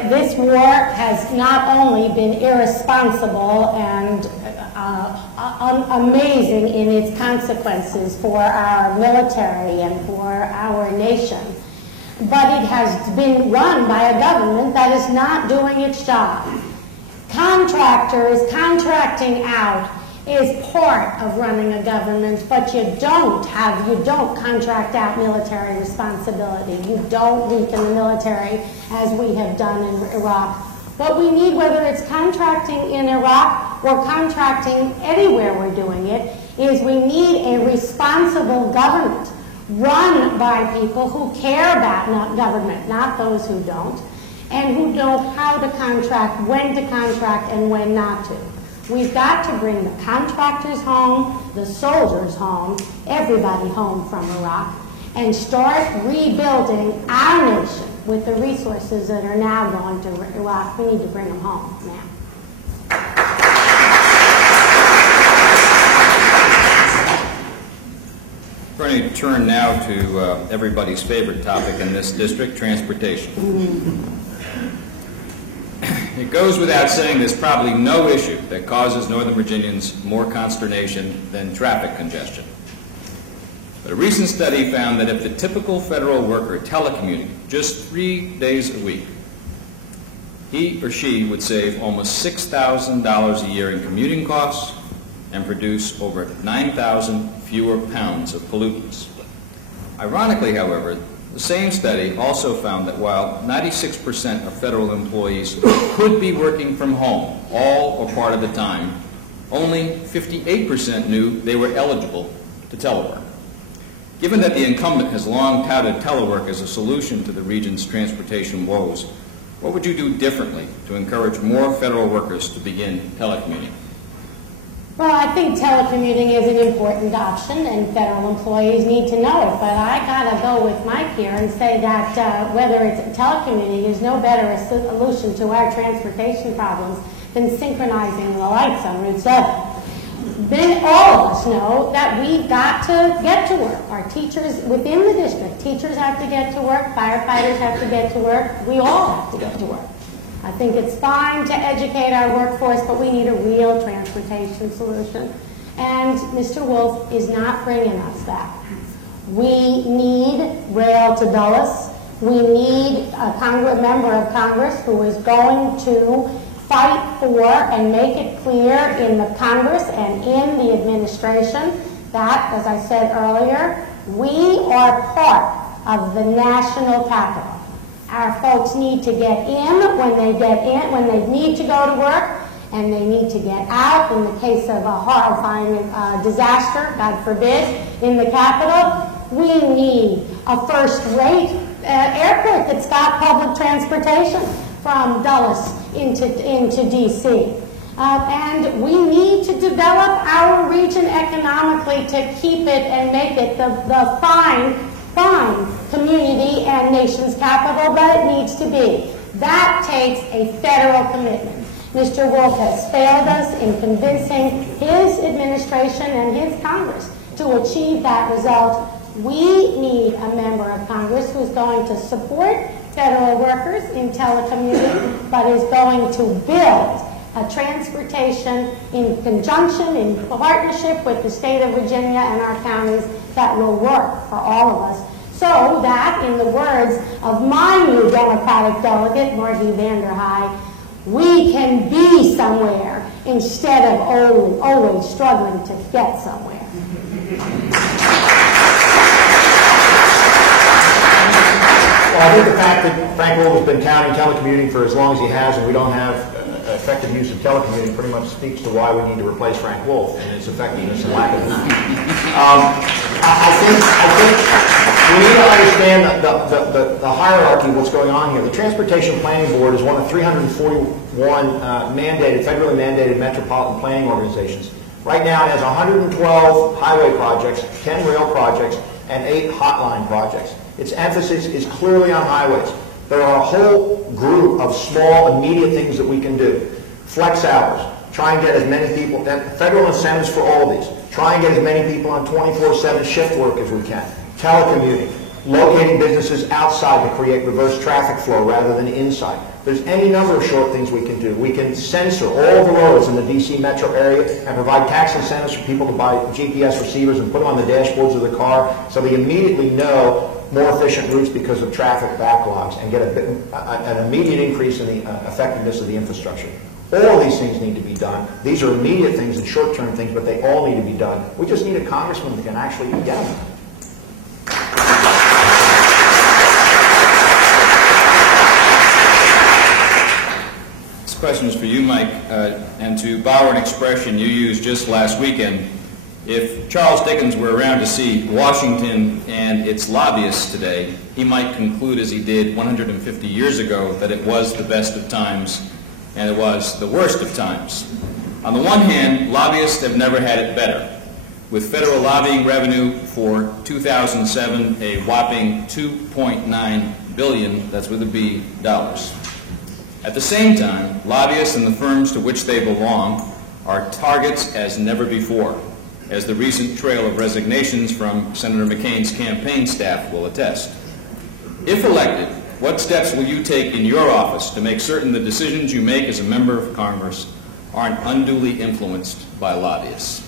This war has not only been irresponsible and amazing in its consequences for our military and for our nation, but it has been run by a government that is not doing its job. Contractors contracting out is part of running a government, but you don't contract out military responsibility. You don't weaken the military as we have done in Iraq. What we need, whether it's contracting in Iraq or contracting anywhere we're doing it, is we need a responsible government run by people who care about government, not those who don't, and who know how to contract, when to contract, and when not to. We've got to bring the contractors home, the soldiers home, everybody home from Iraq, and start rebuilding our nation with the resources that are now going to Iraq. We need to bring them home now. We're going to turn now to everybody's favorite topic in this district, transportation. It goes without saying there's probably no issue that causes Northern Virginians more consternation than traffic congestion. But a recent study found that if the typical federal worker telecommuted just 3 days a week, he or she would save almost $6,000 a year in commuting costs and produce over 9,000 fewer pounds of pollutants. Ironically, however, the same study also found that while 96% of federal employees could be working from home all or part of the time, only 58% knew they were eligible to telework. Given that the incumbent has long touted telework as a solution to the region's transportation woes, what would you do differently to encourage more federal workers to begin telecommuting? Well, I think telecommuting is an important option, and federal employees need to know it. But I got to go with Mike here and say that whether it's telecommuting is no better a solution to our transportation problems than synchronizing the lights on Route 7. then all of us know that we've got to get to work. Our teachers within the district, teachers have to get to work, firefighters have to get to work, we all have to get to work. I think it's fine to educate our workforce, but we need a real transportation solution. And Mr. Wolf is not bringing us that. We need rail to Dulles. We need a member of Congress who is going to fight for and make it clear in the Congress and in the administration that, as I said earlier, we are part of the national capital. Our folks need to get in when they need to go to work, and they need to get out in the case of a horrifying disaster, God forbid, in the Capitol. We need a first-rate airport that's got public transportation from Dulles into D.C. And we need to develop our region economically to keep it and make it the fine community and nation's capital that it needs to be. That takes a federal commitment. Mr. Wolf has failed us in convincing his administration and his Congress to achieve that result. We need a member of Congress who's going to support federal workers in telecommuting, but is going to build a transportation in conjunction, in partnership with the state of Virginia and our counties that will work for all of us, so that, in the words of my new Democratic delegate, Margie Vanderhyde, we can be somewhere instead of always struggling to get somewhere. Well, I think the fact that Frank Wolf has been counting telecommuting for as long as he has, and we don't have effective use of telecommuting, pretty much speaks to why we need to replace Frank Wolf and its effectiveness and lack of it. I think we need to understand the hierarchy of what's going on here. The Transportation Planning Board is one of 341 federally mandated metropolitan planning organizations. Right now it has 112 highway projects, 10 rail projects, and 8 hotline projects. Its emphasis is clearly on highways. There are a whole group of small, immediate things that we can do. Flex hours, try and get as many people, federal incentives for all of these. Try and get as many people on 24/7 shift work as we can. Telecommuting, locating businesses outside to create reverse traffic flow rather than inside. There's any number of short things we can do. We can censor all the roads in the D.C. metro area and provide tax incentives for people to buy GPS receivers and put them on the dashboards of the car so they immediately know more efficient routes because of traffic backlogs and get an immediate increase in the effectiveness of the infrastructure. All these things need to be done. These are immediate things and short-term things, but they all need to be done. We just need a congressman that can actually get them. This question is for you, Mike, and to borrow an expression you used just last weekend. If Charles Dickens were around to see Washington and its lobbyists today, he might conclude, as he did 150 years ago, that it was the best of times and it was the worst of times. On the one hand, lobbyists have never had it better, with federal lobbying revenue for 2007 a whopping $2.9 billion, that's with a B, dollars. At the same time, lobbyists and the firms to which they belong are targets as never before, as the recent trail of resignations from Senator McCain's campaign staff will attest. If elected, what steps will you take in your office to make certain the decisions you make as a member of Congress aren't unduly influenced by lobbyists?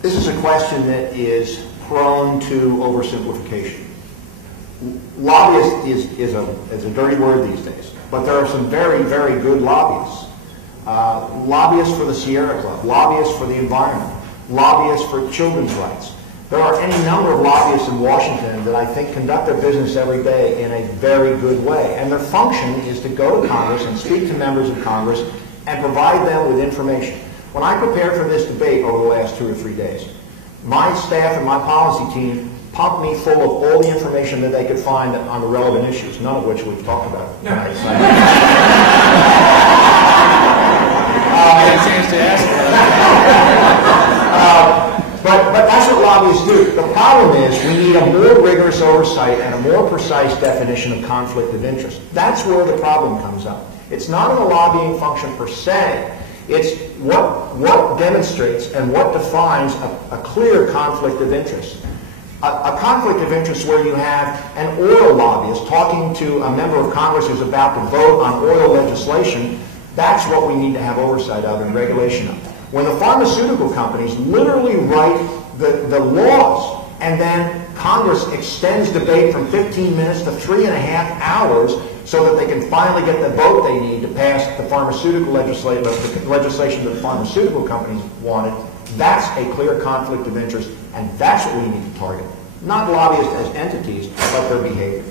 This is a question that is prone to oversimplification. Lobbyist is a dirty word these days, but there are some very, very good lobbyists. Lobbyists for the Sierra Club, lobbyists for the environment, lobbyists for children's rights. There are any number of lobbyists in Washington that I think conduct their business every day in a very good way. And their function is to go to Congress and speak to members of Congress and provide them with information. When I prepared for this debate over the last 2 or 3 days, my staff and my policy team pumped me full of all the information that they could find on the relevant issues, none of which we've talked about. But that's what lobbyists do. The problem is we need a more rigorous oversight and a more precise definition of conflict of interest. That's where the problem comes up. It's not in the lobbying function per se. It's what demonstrates and what defines a clear conflict of interest. A conflict of interest where you have an oil lobbyist talking to a member of Congress who's about to vote on oil legislation, that's what we need to have oversight of and regulation of. When the pharmaceutical companies literally write the laws and then Congress extends debate from 15 minutes to 3.5 hours so that they can finally get the vote they need to pass the pharmaceutical legislation that the pharmaceutical companies wanted, that's a clear conflict of interest, and that's what we need to target. Not lobbyists as entities, but their behavior.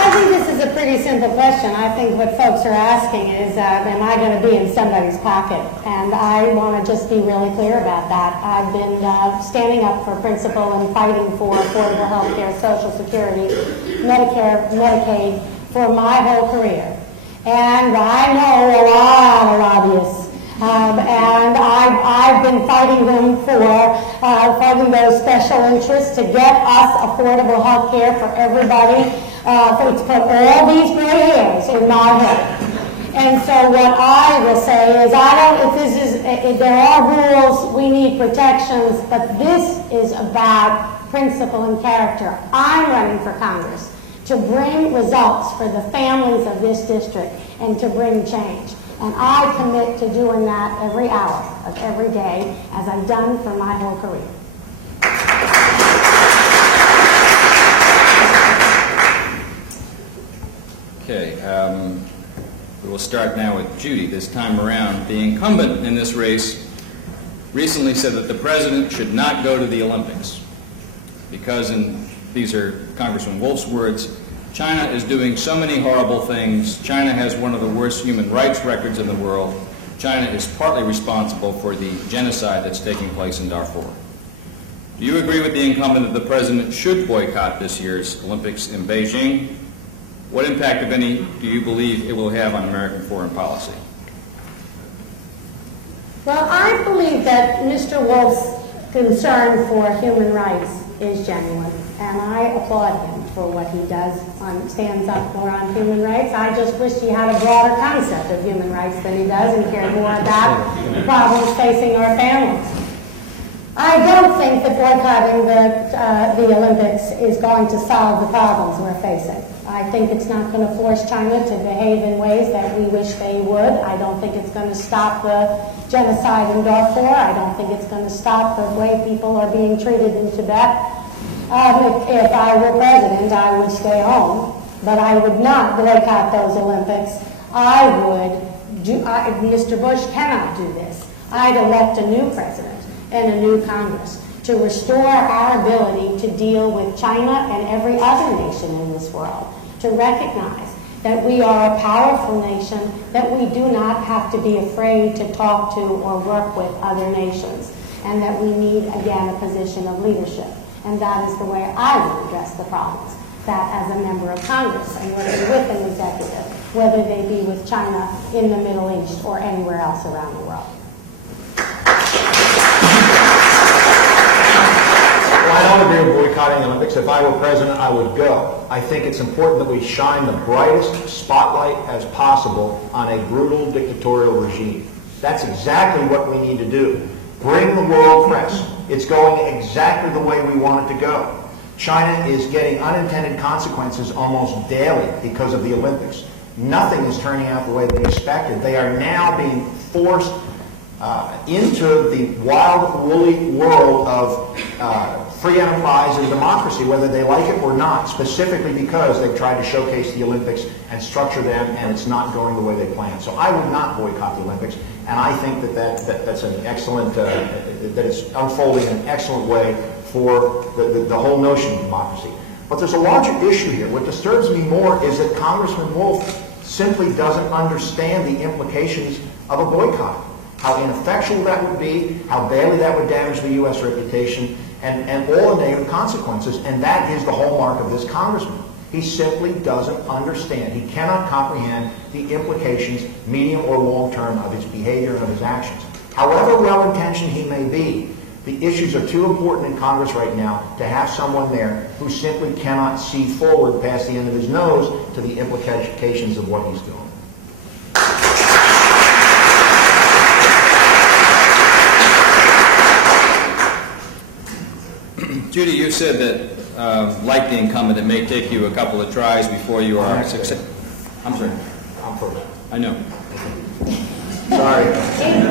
I think this is a pretty simple question. I think what folks are asking is, am I going to be in somebody's pocket? And I want to just be really clear about that. I've been standing up for principle and fighting for affordable health care, Social Security, Medicare, Medicaid for my whole career. And I know a lot of lobbyists. And I've been fighting them fighting those special interests to get us affordable health care for everybody, to put all these gray hairs in my head. And so what I will say is, there are rules, we need protections, but this is about principle and character. I'm running for Congress to bring results for the families of this district and to bring change. And I commit to doing that every hour of every day, as I've done for my whole career. Okay, we will start now with Judy. This time around, the incumbent in this race recently said that the president should not go to the Olympics because, and these are Congressman Wolf's words, China is doing so many horrible things. China has one of the worst human rights records in the world. China is partly responsible for the genocide that's taking place in Darfur. Do you agree with the incumbent that the president should boycott this year's Olympics in Beijing? What impact, if any, do you believe it will have on American foreign policy? Well, I believe that Mr. Wolf's concern for human rights is genuine, and I applaud him for what he does stands up for on human rights. I just wish he had a broader concept of human rights than he does and cared more about the problems facing our families. I don't think that boycotting the Olympics is going to solve the problems we're facing. I think it's not going to force China to behave in ways that we wish they would. I don't think it's going to stop the genocide in Darfur. I don't think it's going to stop the way people are being treated in Tibet. If I were president, I would stay home, but I would not boycott those Olympics. Mr. Bush cannot do this. I'd elect a new president and a new Congress to restore our ability to deal with China and every other nation in this world, to recognize that we are a powerful nation, that we do not have to be afraid to talk to or work with other nations, and that we need, again, a position of leadership. And that is the way I would address the problems, that as a member of Congress, and whether with an executive, whether they be with China in the Middle East or anywhere else around the world. Well, I don't agree with boycotting the Olympics. If I were president, I would go. I think it's important that we shine the brightest spotlight as possible on a brutal dictatorial regime. That's exactly what we need to do. Bring the world press. It's going exactly the way we want it to go. China is getting unintended consequences almost daily because of the Olympics. Nothing is turning out the way they expected. They are now being forced into the wild, woolly world of free enterprise and democracy, whether they like it or not, specifically because they've tried to showcase the Olympics and structure them, and it's not going the way they planned. So I would not boycott the Olympics, and I think that's an excellent, that it's unfolding in an excellent way for the whole notion of democracy. But there's a larger issue here. What disturbs me more is that Congressman Wolf simply doesn't understand the implications of a boycott, how ineffectual that would be, how badly that would damage the U.S. reputation, and all the negative consequences. And that is the hallmark of this congressman. He simply doesn't understand. He cannot comprehend the implications, medium or long term, of his behavior and of his actions. However well-intentioned he may be, The issues are too important in Congress right now to have someone there who simply cannot see forward past the end of his nose to the implications of what he's doing. Judy, you said that, like the incumbent, it may take you a couple of tries before you are successful. I'm sorry. I'm first. I know. Sorry. Dave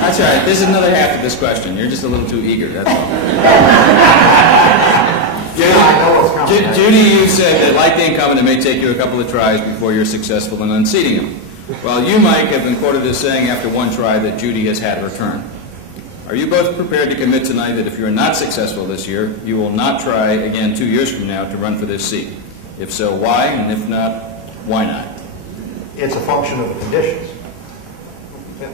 That's all right. This is another half of this question. You're just a little too eager. That's all. Yeah, I know what's coming. Judy, you said that, like the incumbent, it may take you a couple of tries before you're successful in unseating him. Well, you, Mike, have been quoted as saying after one try that Judy has had her turn. Are you both prepared to commit tonight that if you're not successful this year, you will not try again 2 years from now to run for this seat? If so, why? And if not, why not? It's a function of the conditions.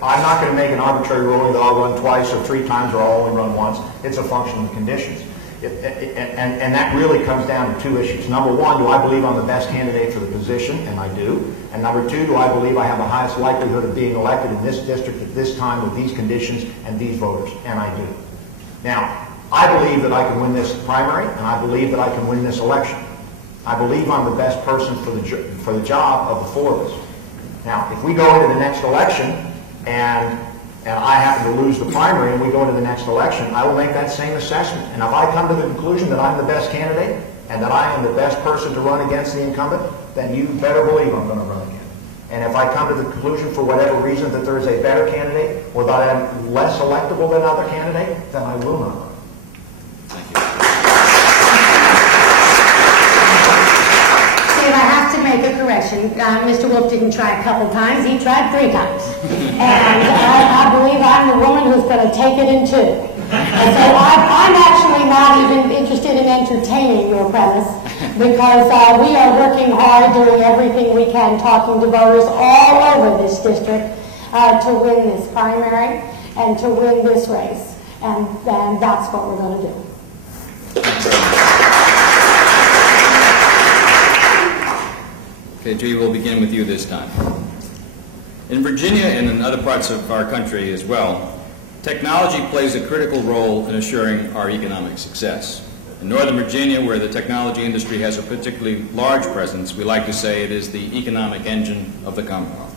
I'm not going to make an arbitrary ruling that I'll run twice or 3 times or I'll only run once. It's a function of the conditions. And that really comes down to 2 issues. Number one, do I believe I'm the best candidate for the position? And I do. And number two, do I believe I have the highest likelihood of being elected in this district at this time with these conditions and these voters? And I do. Now, I believe that I can win this primary, and I believe that I can win this election. I believe I'm the best person for the job of the 4 of us. Now, if we go into the next election and I happen to lose the primary and we go into the next election, I will make that same assessment. And if I come to the conclusion that I'm the best candidate and that I am the best person to run against the incumbent, then you better believe I'm going to run again. And if I come to the conclusion for whatever reason that there is a better candidate or that I am less electable than other candidate, then I will not run. Dave, I have to make a correction. Mr. Wolf didn't try a couple times, he tried 3 times. And I believe I'm the woman who's going to take it in 2. And so I'm actually not even interested in entertaining your premise, because we are working hard, doing everything we can, talking to voters all over this district to win this primary and to win this race. And that's what we're going to do. Okay, Judy, we'll begin with you this time. In Virginia and in other parts of our country as well, technology plays a critical role in assuring our economic success. In Northern Virginia, where the technology industry has a particularly large presence, we like to say it is the economic engine of the Commonwealth.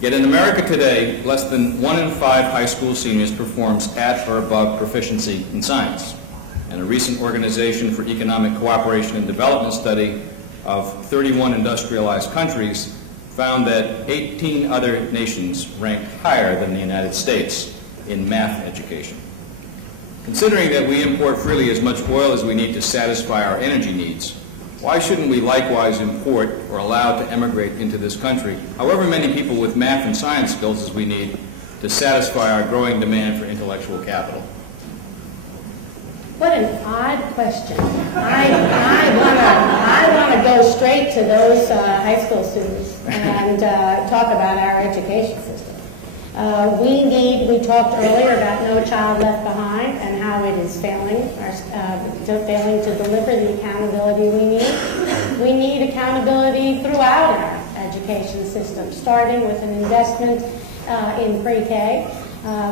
Yet in America today, less than 1 in 5 high school seniors performs at or above proficiency in science. And a recent Organization for Economic Cooperation and Development study of 31 industrialized countries found that 18 other nations ranked higher than the United States in math education. Considering that we import freely as much oil as we need to satisfy our energy needs, why shouldn't we likewise import or allow to emigrate into this country however many people with math and science skills as we need to satisfy our growing demand for intellectual capital? What an odd question. I want to go straight to those high school students and talk about our education system. We talked earlier about No Child Left Behind and how it is failing to deliver the accountability we need. We need accountability throughout our education system, starting with an investment in pre-K.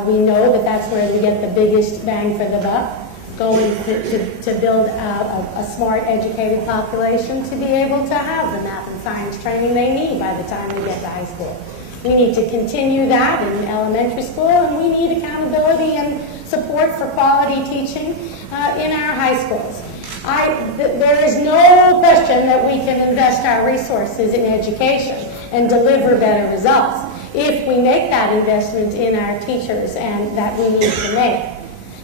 We know that that's where we get the biggest bang for the buck, going to build a smart, educated population to be able to have the math and science training they need by the time we get to high school. We need to continue that in elementary school, and we need accountability and support for quality teaching in our high schools. There is no question that we can invest our resources in education and deliver better results if we make that investment in our teachers and that we need to make.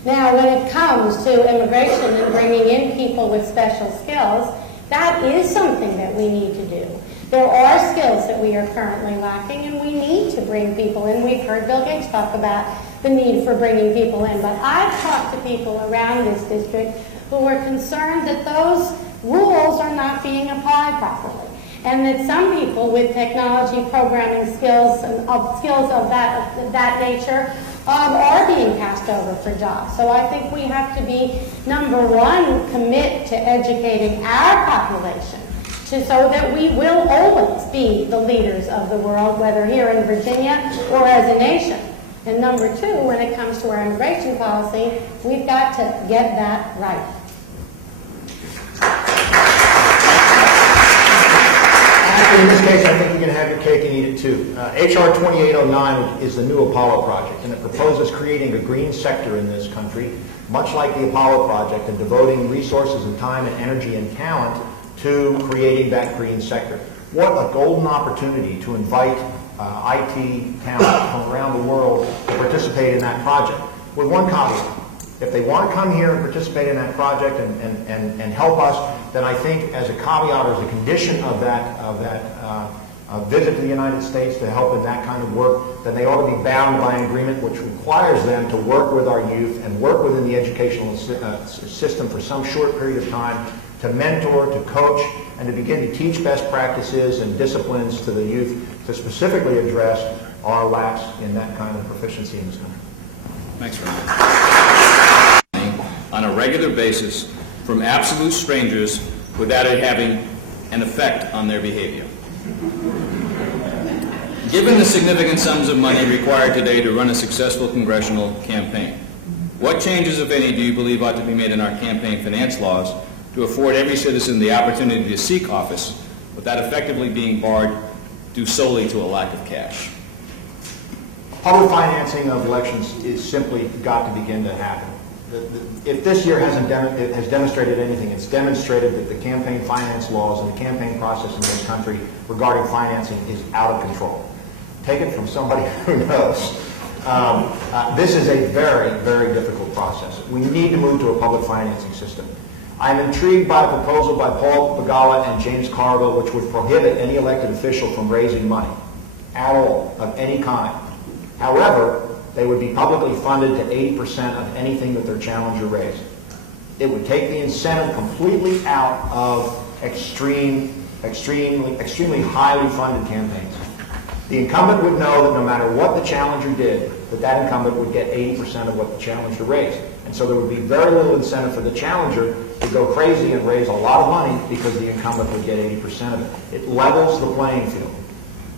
Now, when it comes to immigration and bringing in people with special skills, that is something that we need to do. There are skills that we are currently lacking, and we need to bring people in. We've heard Bill Gates talk about the need for bringing people in, but I've talked to people around this district who are concerned that those rules are not being applied properly, and that some people with technology programming skills and skills of that nature are being passed over for jobs. So I think we have to be, number one, commit to educating our population so that we will always be the leaders of the world, whether here in Virginia or as a nation. And number two, when it comes to our immigration policy, we've got to get that right. In this case, I think you can have your cake and eat it too. H.R. 2809 is the new Apollo project, and it proposes creating a green sector in this country, much like the Apollo project, and devoting resources and time and energy and talent to creating that green sector. What a golden opportunity to invite IT talent from around the world to participate in that project. With one caveat. If they want to come here and participate in that project and help us, then I think as a caveat or as a condition of that visit to the United States to help in that kind of work, then they ought to be bound by an agreement which requires them to work with our youth and work within the educational system for some short period of time to mentor, to coach, and to begin to teach best practices and disciplines to the youth to specifically address our lacks in that kind of proficiency in this country. Thanks very much. On a regular basis from absolute strangers without it having an effect on their behavior. Given the significant sums of money required today to run a successful congressional campaign, what changes, if any, do you believe ought to be made in our campaign finance laws to afford every citizen the opportunity to seek office without effectively being barred due solely to a lack of cash? Public financing of elections is simply got to begin to happen. If this year has demonstrated anything, it's demonstrated that the campaign finance laws and the campaign process in this country regarding financing is out of control. Take it from somebody who knows. This is a very, very difficult process. We need to move to a public financing system. I'm intrigued by a proposal by Paul Begala and James Carville which would prohibit any elected official from raising money at all, of any kind. However, they would be publicly funded to 80% of anything that their challenger raised. It would take the incentive completely out of extremely highly funded campaigns. The incumbent would know that no matter what the challenger did, that incumbent would get 80% of what the challenger raised. And so there would be very little incentive for the challenger to go crazy and raise a lot of money because the incumbent would get 80% of it. It levels the playing field.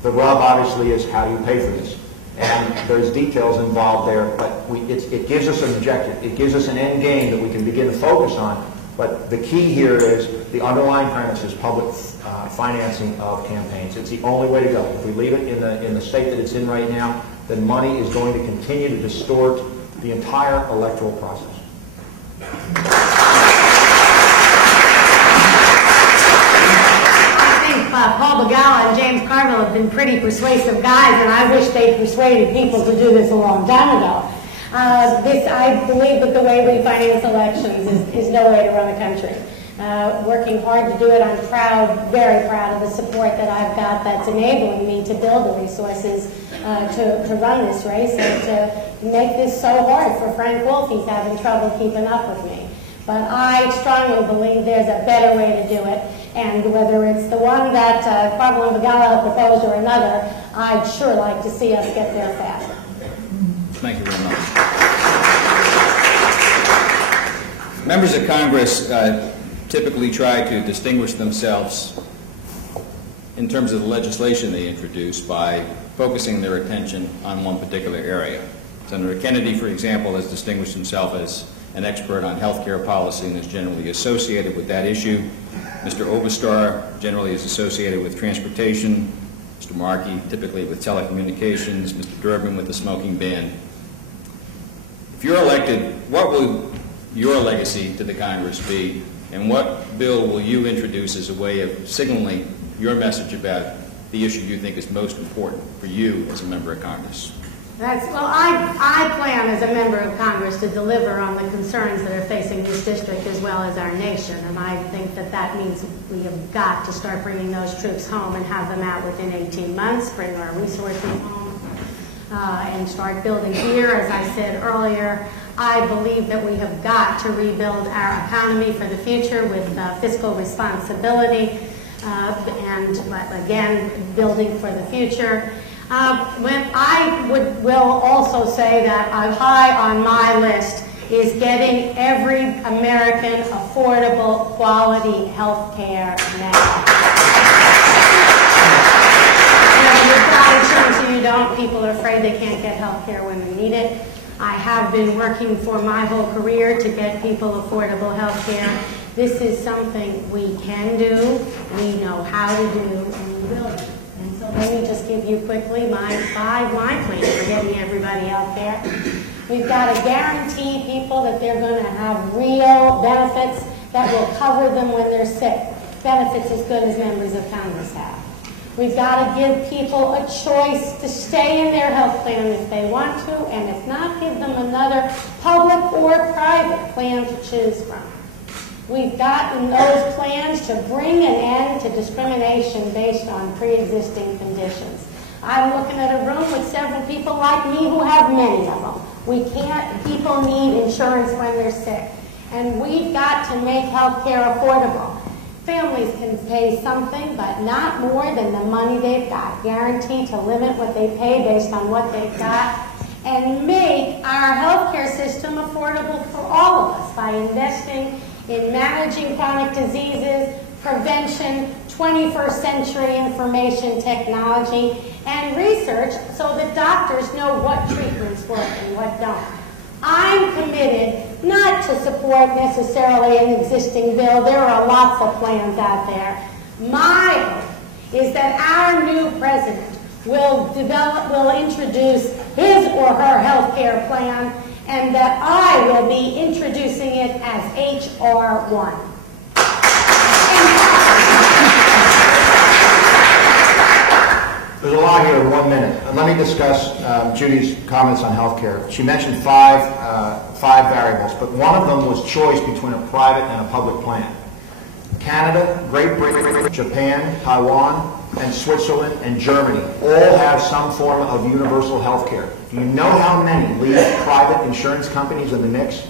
The rub, obviously, is how you pay for this. And there's details involved there, but it gives us an objective. It gives us an end game that we can begin to focus on. But the key here is the underlying premise is public financing of campaigns. It's the only way to go. If we leave it in the state that it's in right now, then money is going to continue to distort the entire electoral process. Paul Begala and James Carville have been pretty persuasive guys, and I wish they'd persuaded people to do this a long time ago. I believe that the way we finance elections is no way to run a country. Working hard to do it, I'm proud, very proud of the support that I've got that's enabling me to build the resources to run this race and to make this so hard for Frank Wolf. He's having trouble keeping up with me. But I strongly believe there's a better way to do it. And whether it's the one that Carville and Begala proposed or another, I'd sure like to see us get there faster. Thank you very much. Members of Congress typically try to distinguish themselves in terms of the legislation they introduce by focusing their attention on one particular area. Senator Kennedy, for example, has distinguished himself as an expert on health care policy and is generally associated with that issue. Mr. Oberstar generally is associated with transportation. Mr. Markey typically with telecommunications. Mr. Durbin with the smoking ban. If you're elected, what will your legacy to the Congress be, and what bill will you introduce as a way of signaling your message about the issue you think is most important for you as a member of Congress? I plan as a member of Congress to deliver on the concerns that are facing this district as well as our nation, and I think that means we have got to start bringing those troops home and have them out within 18 months, bring our resources home, and start building here. As I said earlier, I believe that we have got to rebuild our economy for the future with fiscal responsibility and, again, building for the future. Will also say that high on my list is getting every American affordable, quality health care now. they can't get health care when they need it. I have been working for my whole career to get people affordable health care. This is something we can do, we know how to do, and we will do. And so let me just give you quickly my plan for getting everybody health care. We've got to guarantee people that they're going to have real benefits that will cover them when they're sick. Benefits as good as members of Congress have. We've got to give people a choice to stay in their health plan if they want to, and if not, give them another public or private plan to choose from. We've got in those plans to bring an end to discrimination based on pre-existing conditions. I'm looking at a room with several people like me who have many of them. People need insurance when they're sick. And we've got to make health care affordable. Families can pay something, but not more than the money they've got. Guaranteed to limit what they pay based on what they've got, and make our health care system affordable for all of us by investing in managing chronic diseases, prevention, 21st century information technology, and research so that doctors know what treatments work and what don't. I'm committed not to support necessarily an existing bill. There are lots of plans out there. My hope is that our new president will introduce his or her health care plan, and that I will be introducing it as H.R. 1. There's a lot here in 1 minute. And let me discuss Judy's comments on health care. She mentioned five variables, but one of them was choice between a private and a public plan. Canada, Great Britain, Japan, Taiwan, and Switzerland, and Germany all have some form of universal health care. Do you know how many leave private insurance companies in the mix?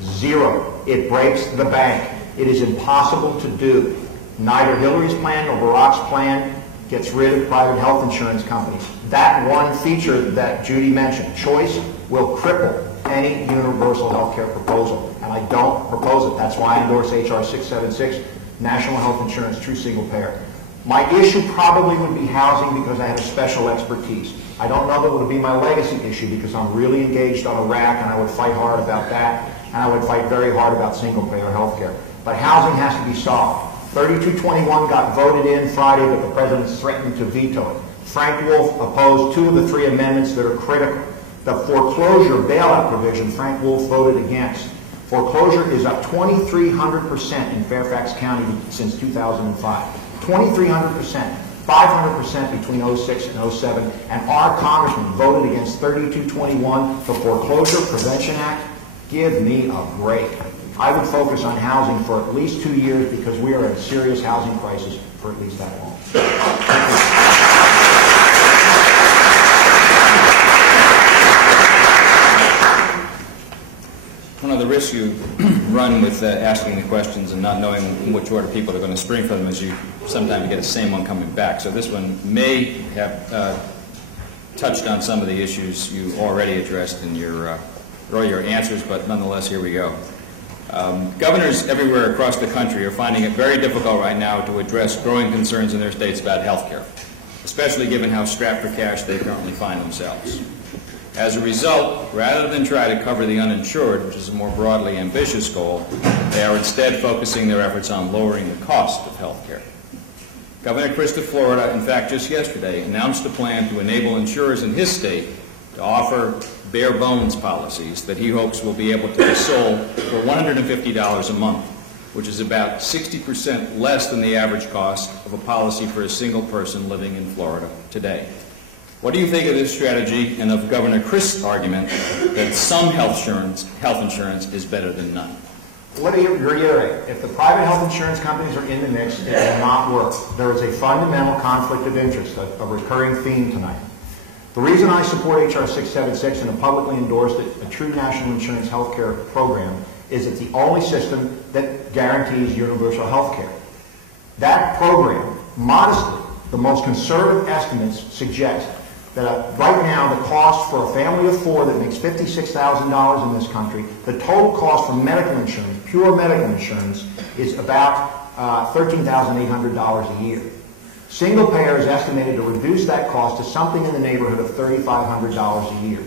0. It breaks the bank. It is impossible to do. Neither Hillary's plan nor Barack's plan gets rid of private health insurance companies. That one feature that Judy mentioned, choice, will cripple any universal health care proposal. And I don't propose it. That's why I endorse H.R. 676, National Health Insurance, True Single Payer. My issue probably would be housing because I have special expertise. I don't know that it would be my legacy issue because I'm really engaged on Iraq, and I would fight hard about that, and I would fight very hard about single-payer health care. But housing has to be solved. 3221 got voted in Friday, but the president's threatened to veto it. Frank Wolf opposed 2 of the 3 amendments that are critical. The foreclosure bailout provision, Frank Wolf voted against. Foreclosure is up 2,300% in Fairfax County since 2005. 2,300%, 500% between 06 and 07, and our congressman voted against 3221, the Foreclosure Prevention Act. Give me a break. I would focus on housing for at least 2 years because we are in a serious housing crisis for at least that long. One of the risks you run with asking the questions and not knowing in which order people are going to spring for them is you sometimes get the same one coming back. So this one may have touched on some of the issues you already addressed in your answers, but nonetheless, here we go. Governors everywhere across the country are finding it very difficult right now to address growing concerns in their states about health care, especially given how strapped for cash they currently find themselves. As a result, rather than try to cover the uninsured, which is a more broadly ambitious goal, they are instead focusing their efforts on lowering the cost of health care. Governor Christ of Florida, in fact, just yesterday, announced a plan to enable insurers in his state to offer bare bones policies that he hopes will be able to be sold for $150 a month, which is about 60% less than the average cost of a policy for a single person living in Florida today. What do you think of this strategy and of Governor Christ's argument that some health insurance is better than none? Let me reiterate, if the private health insurance companies are in the mix, it will not work. There is a fundamental conflict of interest, a recurring theme tonight. The reason I support H.R. 676 and have publicly endorsed it, a true national insurance health care program, is it's the only system that guarantees universal health care. That program, modestly, the most conservative estimates suggest that right now the cost for a family of 4 that makes $56,000 in this country, the total cost for medical insurance, pure medical insurance, is about $13,800 a year. Single payer is estimated to reduce that cost to something in the neighborhood of $3,500 a year.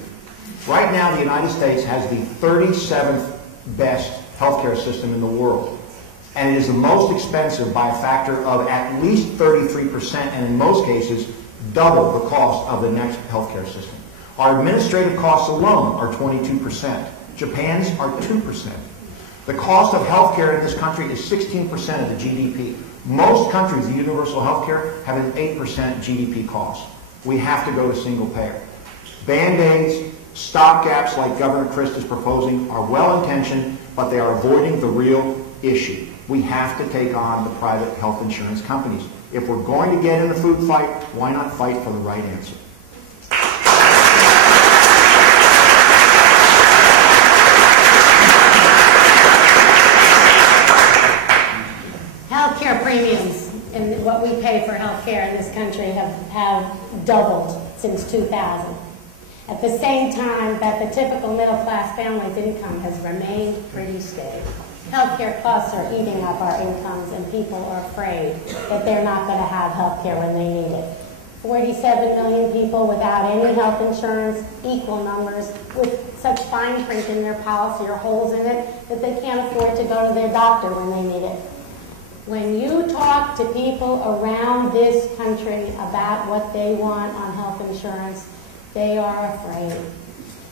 Right now, the United States has the 37th best healthcare system in the world. And it is the most expensive by a factor of at least 33%, and in most cases, double the cost of the next healthcare system. Our administrative costs alone are 22%. Japan's are 2%. The cost of healthcare in this country is 16% of the GDP. Most countries, the universal healthcare, have an 8% GDP cost. We have to go to single payer. Band-aids, stopgaps like Governor Christ is proposing are well-intentioned, but they are avoiding the real issue. We have to take on the private health insurance companies. If we're going to get in the food fight, why not fight for the right answer? Healthcare premiums and what we pay for healthcare in this country have doubled since 2000. At the same time that the typical middle-class family's income has remained pretty steady. Healthcare costs are eating up our incomes, and people are afraid that they're not going to have healthcare when they need it. 47 million people without any health insurance, equal numbers with such fine print in their policy or holes in it that they can't afford to go to their doctor when they need it. When you talk to people around this country about what they want on health insurance, they are afraid.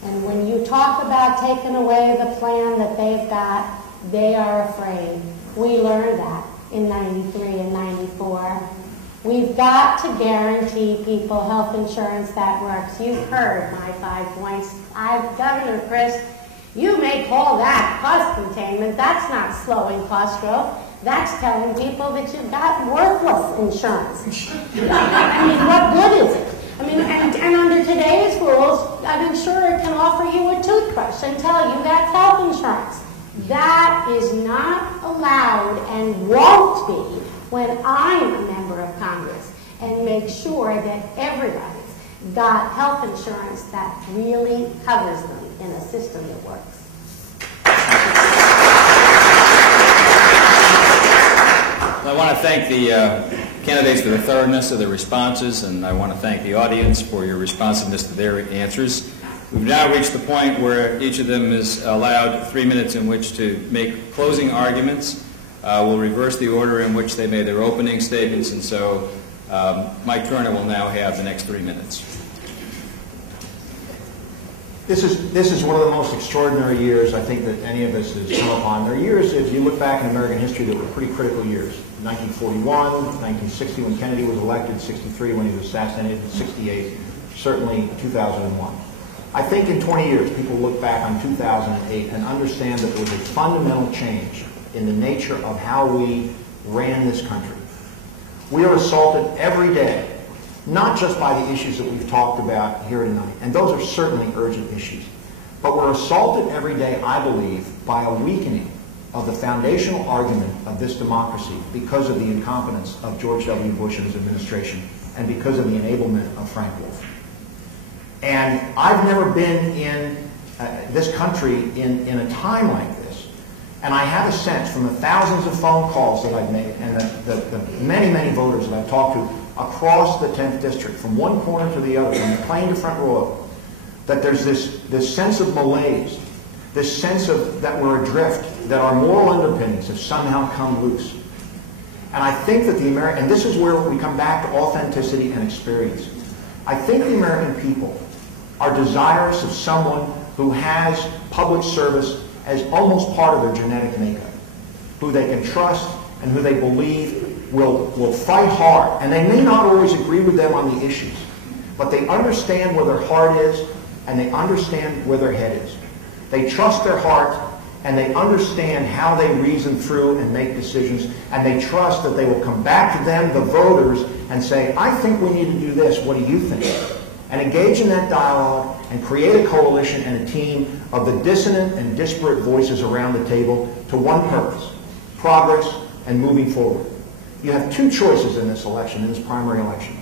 And when you talk about taking away the plan that they've got, they are afraid. We learned that in 93 and 94. We've got to guarantee people health insurance that works. You've heard my 5 points. Governor Christ, you may call that cost containment. That's not slowing cost growth. That's telling people that you've got worthless insurance. I mean, what good is it? I mean, and under today's rules, an insurer can offer you a toothbrush and tell you that's health insurance. That is not allowed and won't be when I'm a member of Congress and make sure that everybody's got health insurance that really covers them in a system that works. I want to thank the candidates for the thoroughness of their responses, and I want to thank the audience for your responsiveness to their answers. We've now reached the point where each of them is allowed 3 minutes in which to make closing arguments. We'll reverse the order in which they made their opening statements, and so Mike Turner will now have the next 3 minutes. This is one of the most extraordinary years I think that any of us has come upon. There are years, if you look back in American history, that were pretty critical years. 1941, 1960 when Kennedy was elected, 63 when he was assassinated, 68, certainly 2001. I think in 20 years, people look back on 2008 and understand that there was a fundamental change in the nature of how we ran this country. We are assaulted every day, not just by the issues that we've talked about here tonight, and those are certainly urgent issues, but we're assaulted every day, I believe, by a weakening of the foundational argument of this democracy because of the incompetence of George W. Bush and his administration and because of the enablement of Frank Wolf. And I've never been in this country in a time like this, and I have a sense from the thousands of phone calls that I've made and the many, many voters that I've talked to across the 10th District, from one corner to the other, from McLean to Front Royal, that there's this sense of malaise, this sense of that we're adrift, that our moral underpinnings have somehow come loose. And I think that and this is where we come back to authenticity and experience. I think the American people are desirous of someone who has public service as almost part of their genetic makeup, who they can trust and who they believe will fight hard. And they may not always agree with them on the issues, but they understand where their heart is and they understand where their head is. They trust their heart and they understand how they reason through and make decisions, and they trust that they will come back to them, the voters, and say, I think we need to do this, what do you think? And engage in that dialogue and create a coalition and a team of the dissonant and disparate voices around the table to one purpose: progress and moving forward. You have two choices in this election, in this primary election.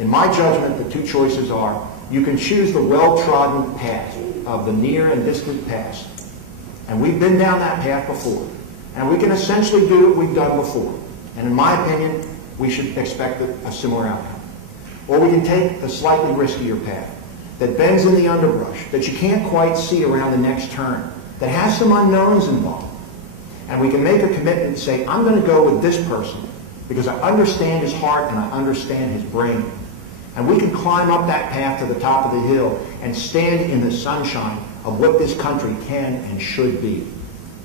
In my judgment, the two choices are, you can choose the well-trodden path of the near and distant past. And we've been down that path before. And we can essentially do what we've done before. And in my opinion, we should expect a similar outcome. Or we can take the slightly riskier path that bends in the underbrush, that you can't quite see around the next turn, that has some unknowns involved. And we can make a commitment and say, I'm going to go with this person because I understand his heart and I understand his brain. And we can climb up that path to the top of the hill and stand in the sunshine of what this country can and should be.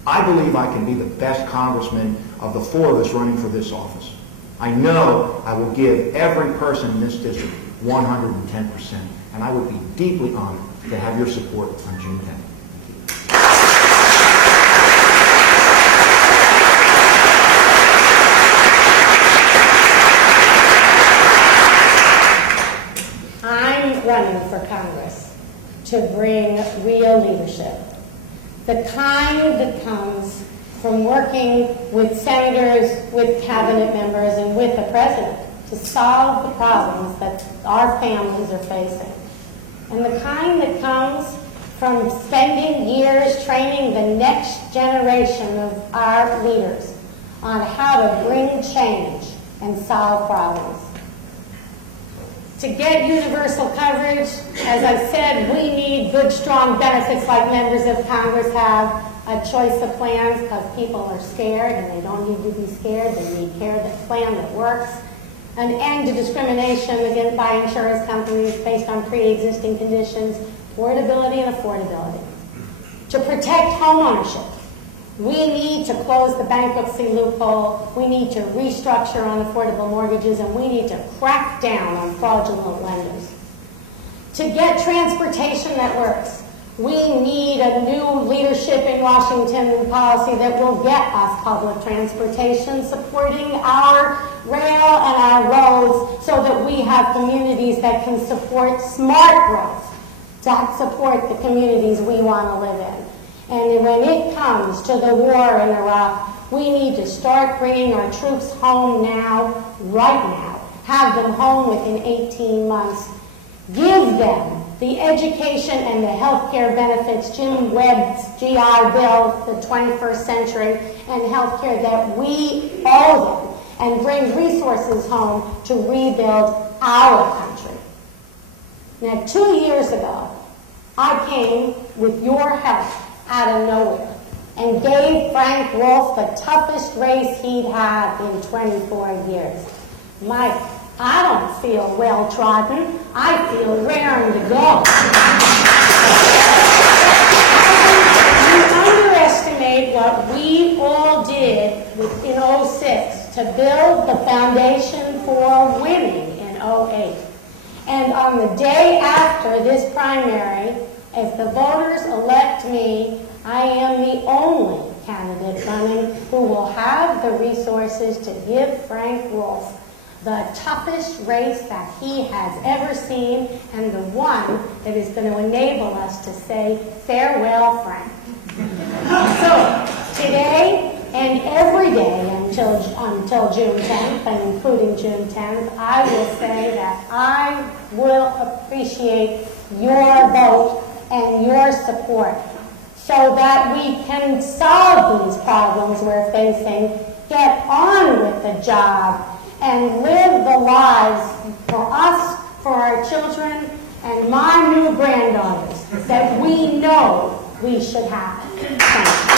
I believe I can be the best congressman of the four of us running for this office. I know I will give every person in this district 110%, and I would be deeply honored to have your support on June 10th. I'm running for Congress to bring real leadership, the kind that comes from working with senators, with cabinet members, and with the president to solve the problems that our families are facing, and the kind that comes from spending years training the next generation of our leaders on how to bring change and solve problems. To get universal coverage, as I said, we need good, strong benefits like members of Congress have, a choice of plans because people are scared and they don't need to be scared. They need a plan that works. An end to discrimination against by insurance companies based on pre-existing conditions, portability and affordability. To protect homeownership, we need to close the bankruptcy loophole, we need to restructure on affordable mortgages, and we need to crack down on fraudulent lenders. To get transportation that works, we need a new leadership in Washington policy that will get us public transportation, supporting our rail and our roads so that we have communities that can support smart growth, to support the communities we want to live in. And when it comes to the war in Iraq, we need to start bringing our troops home now, right now. Have them home within 18 months. Give them the education and the health care benefits, Jim Webb's GI Bill, the 21st century, and health care that we owe them, and bring resources home to rebuild our country. Now, 2 years ago, I came with your help out of nowhere and gave Frank Wolf the toughest race he'd had in 24 years. Mike, I don't feel well-trodden. I feel raring to go. You underestimate what we all did in 06 to build the foundation for winning in 08. And on the day after this primary, if the voters elect me, I am the only candidate running who will have the resources to give Frank Wolf the toughest race that he has ever seen, and the one that is going to enable us to say, farewell, Frank. So, today and every day until June 10th, and including June 10th, I will say that I will appreciate your vote and your support so that we can solve these problems we're facing, get on with the job, and live the lives for us, for our children, and my new granddaughters that we know we should have. Thank you.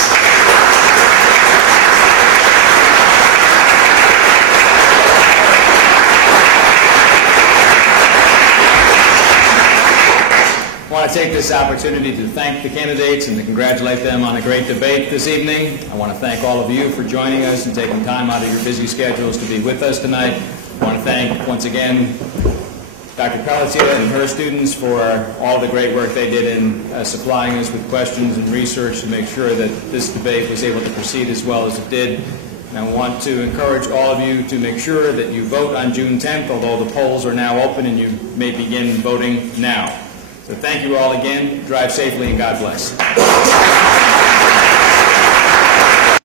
I want to take this opportunity to thank the candidates and to congratulate them on a great debate this evening. I want to thank all of you for joining us and taking time out of your busy schedules to be with us tonight. I want to thank, once again, Dr. Pelletier and her students for all the great work they did in supplying us with questions and research to make sure that this debate was able to proceed as well as it did. And I want to encourage all of you to make sure that you vote on June 10th, although the polls are now open and you may begin voting now. So thank you all again. Drive safely and God bless.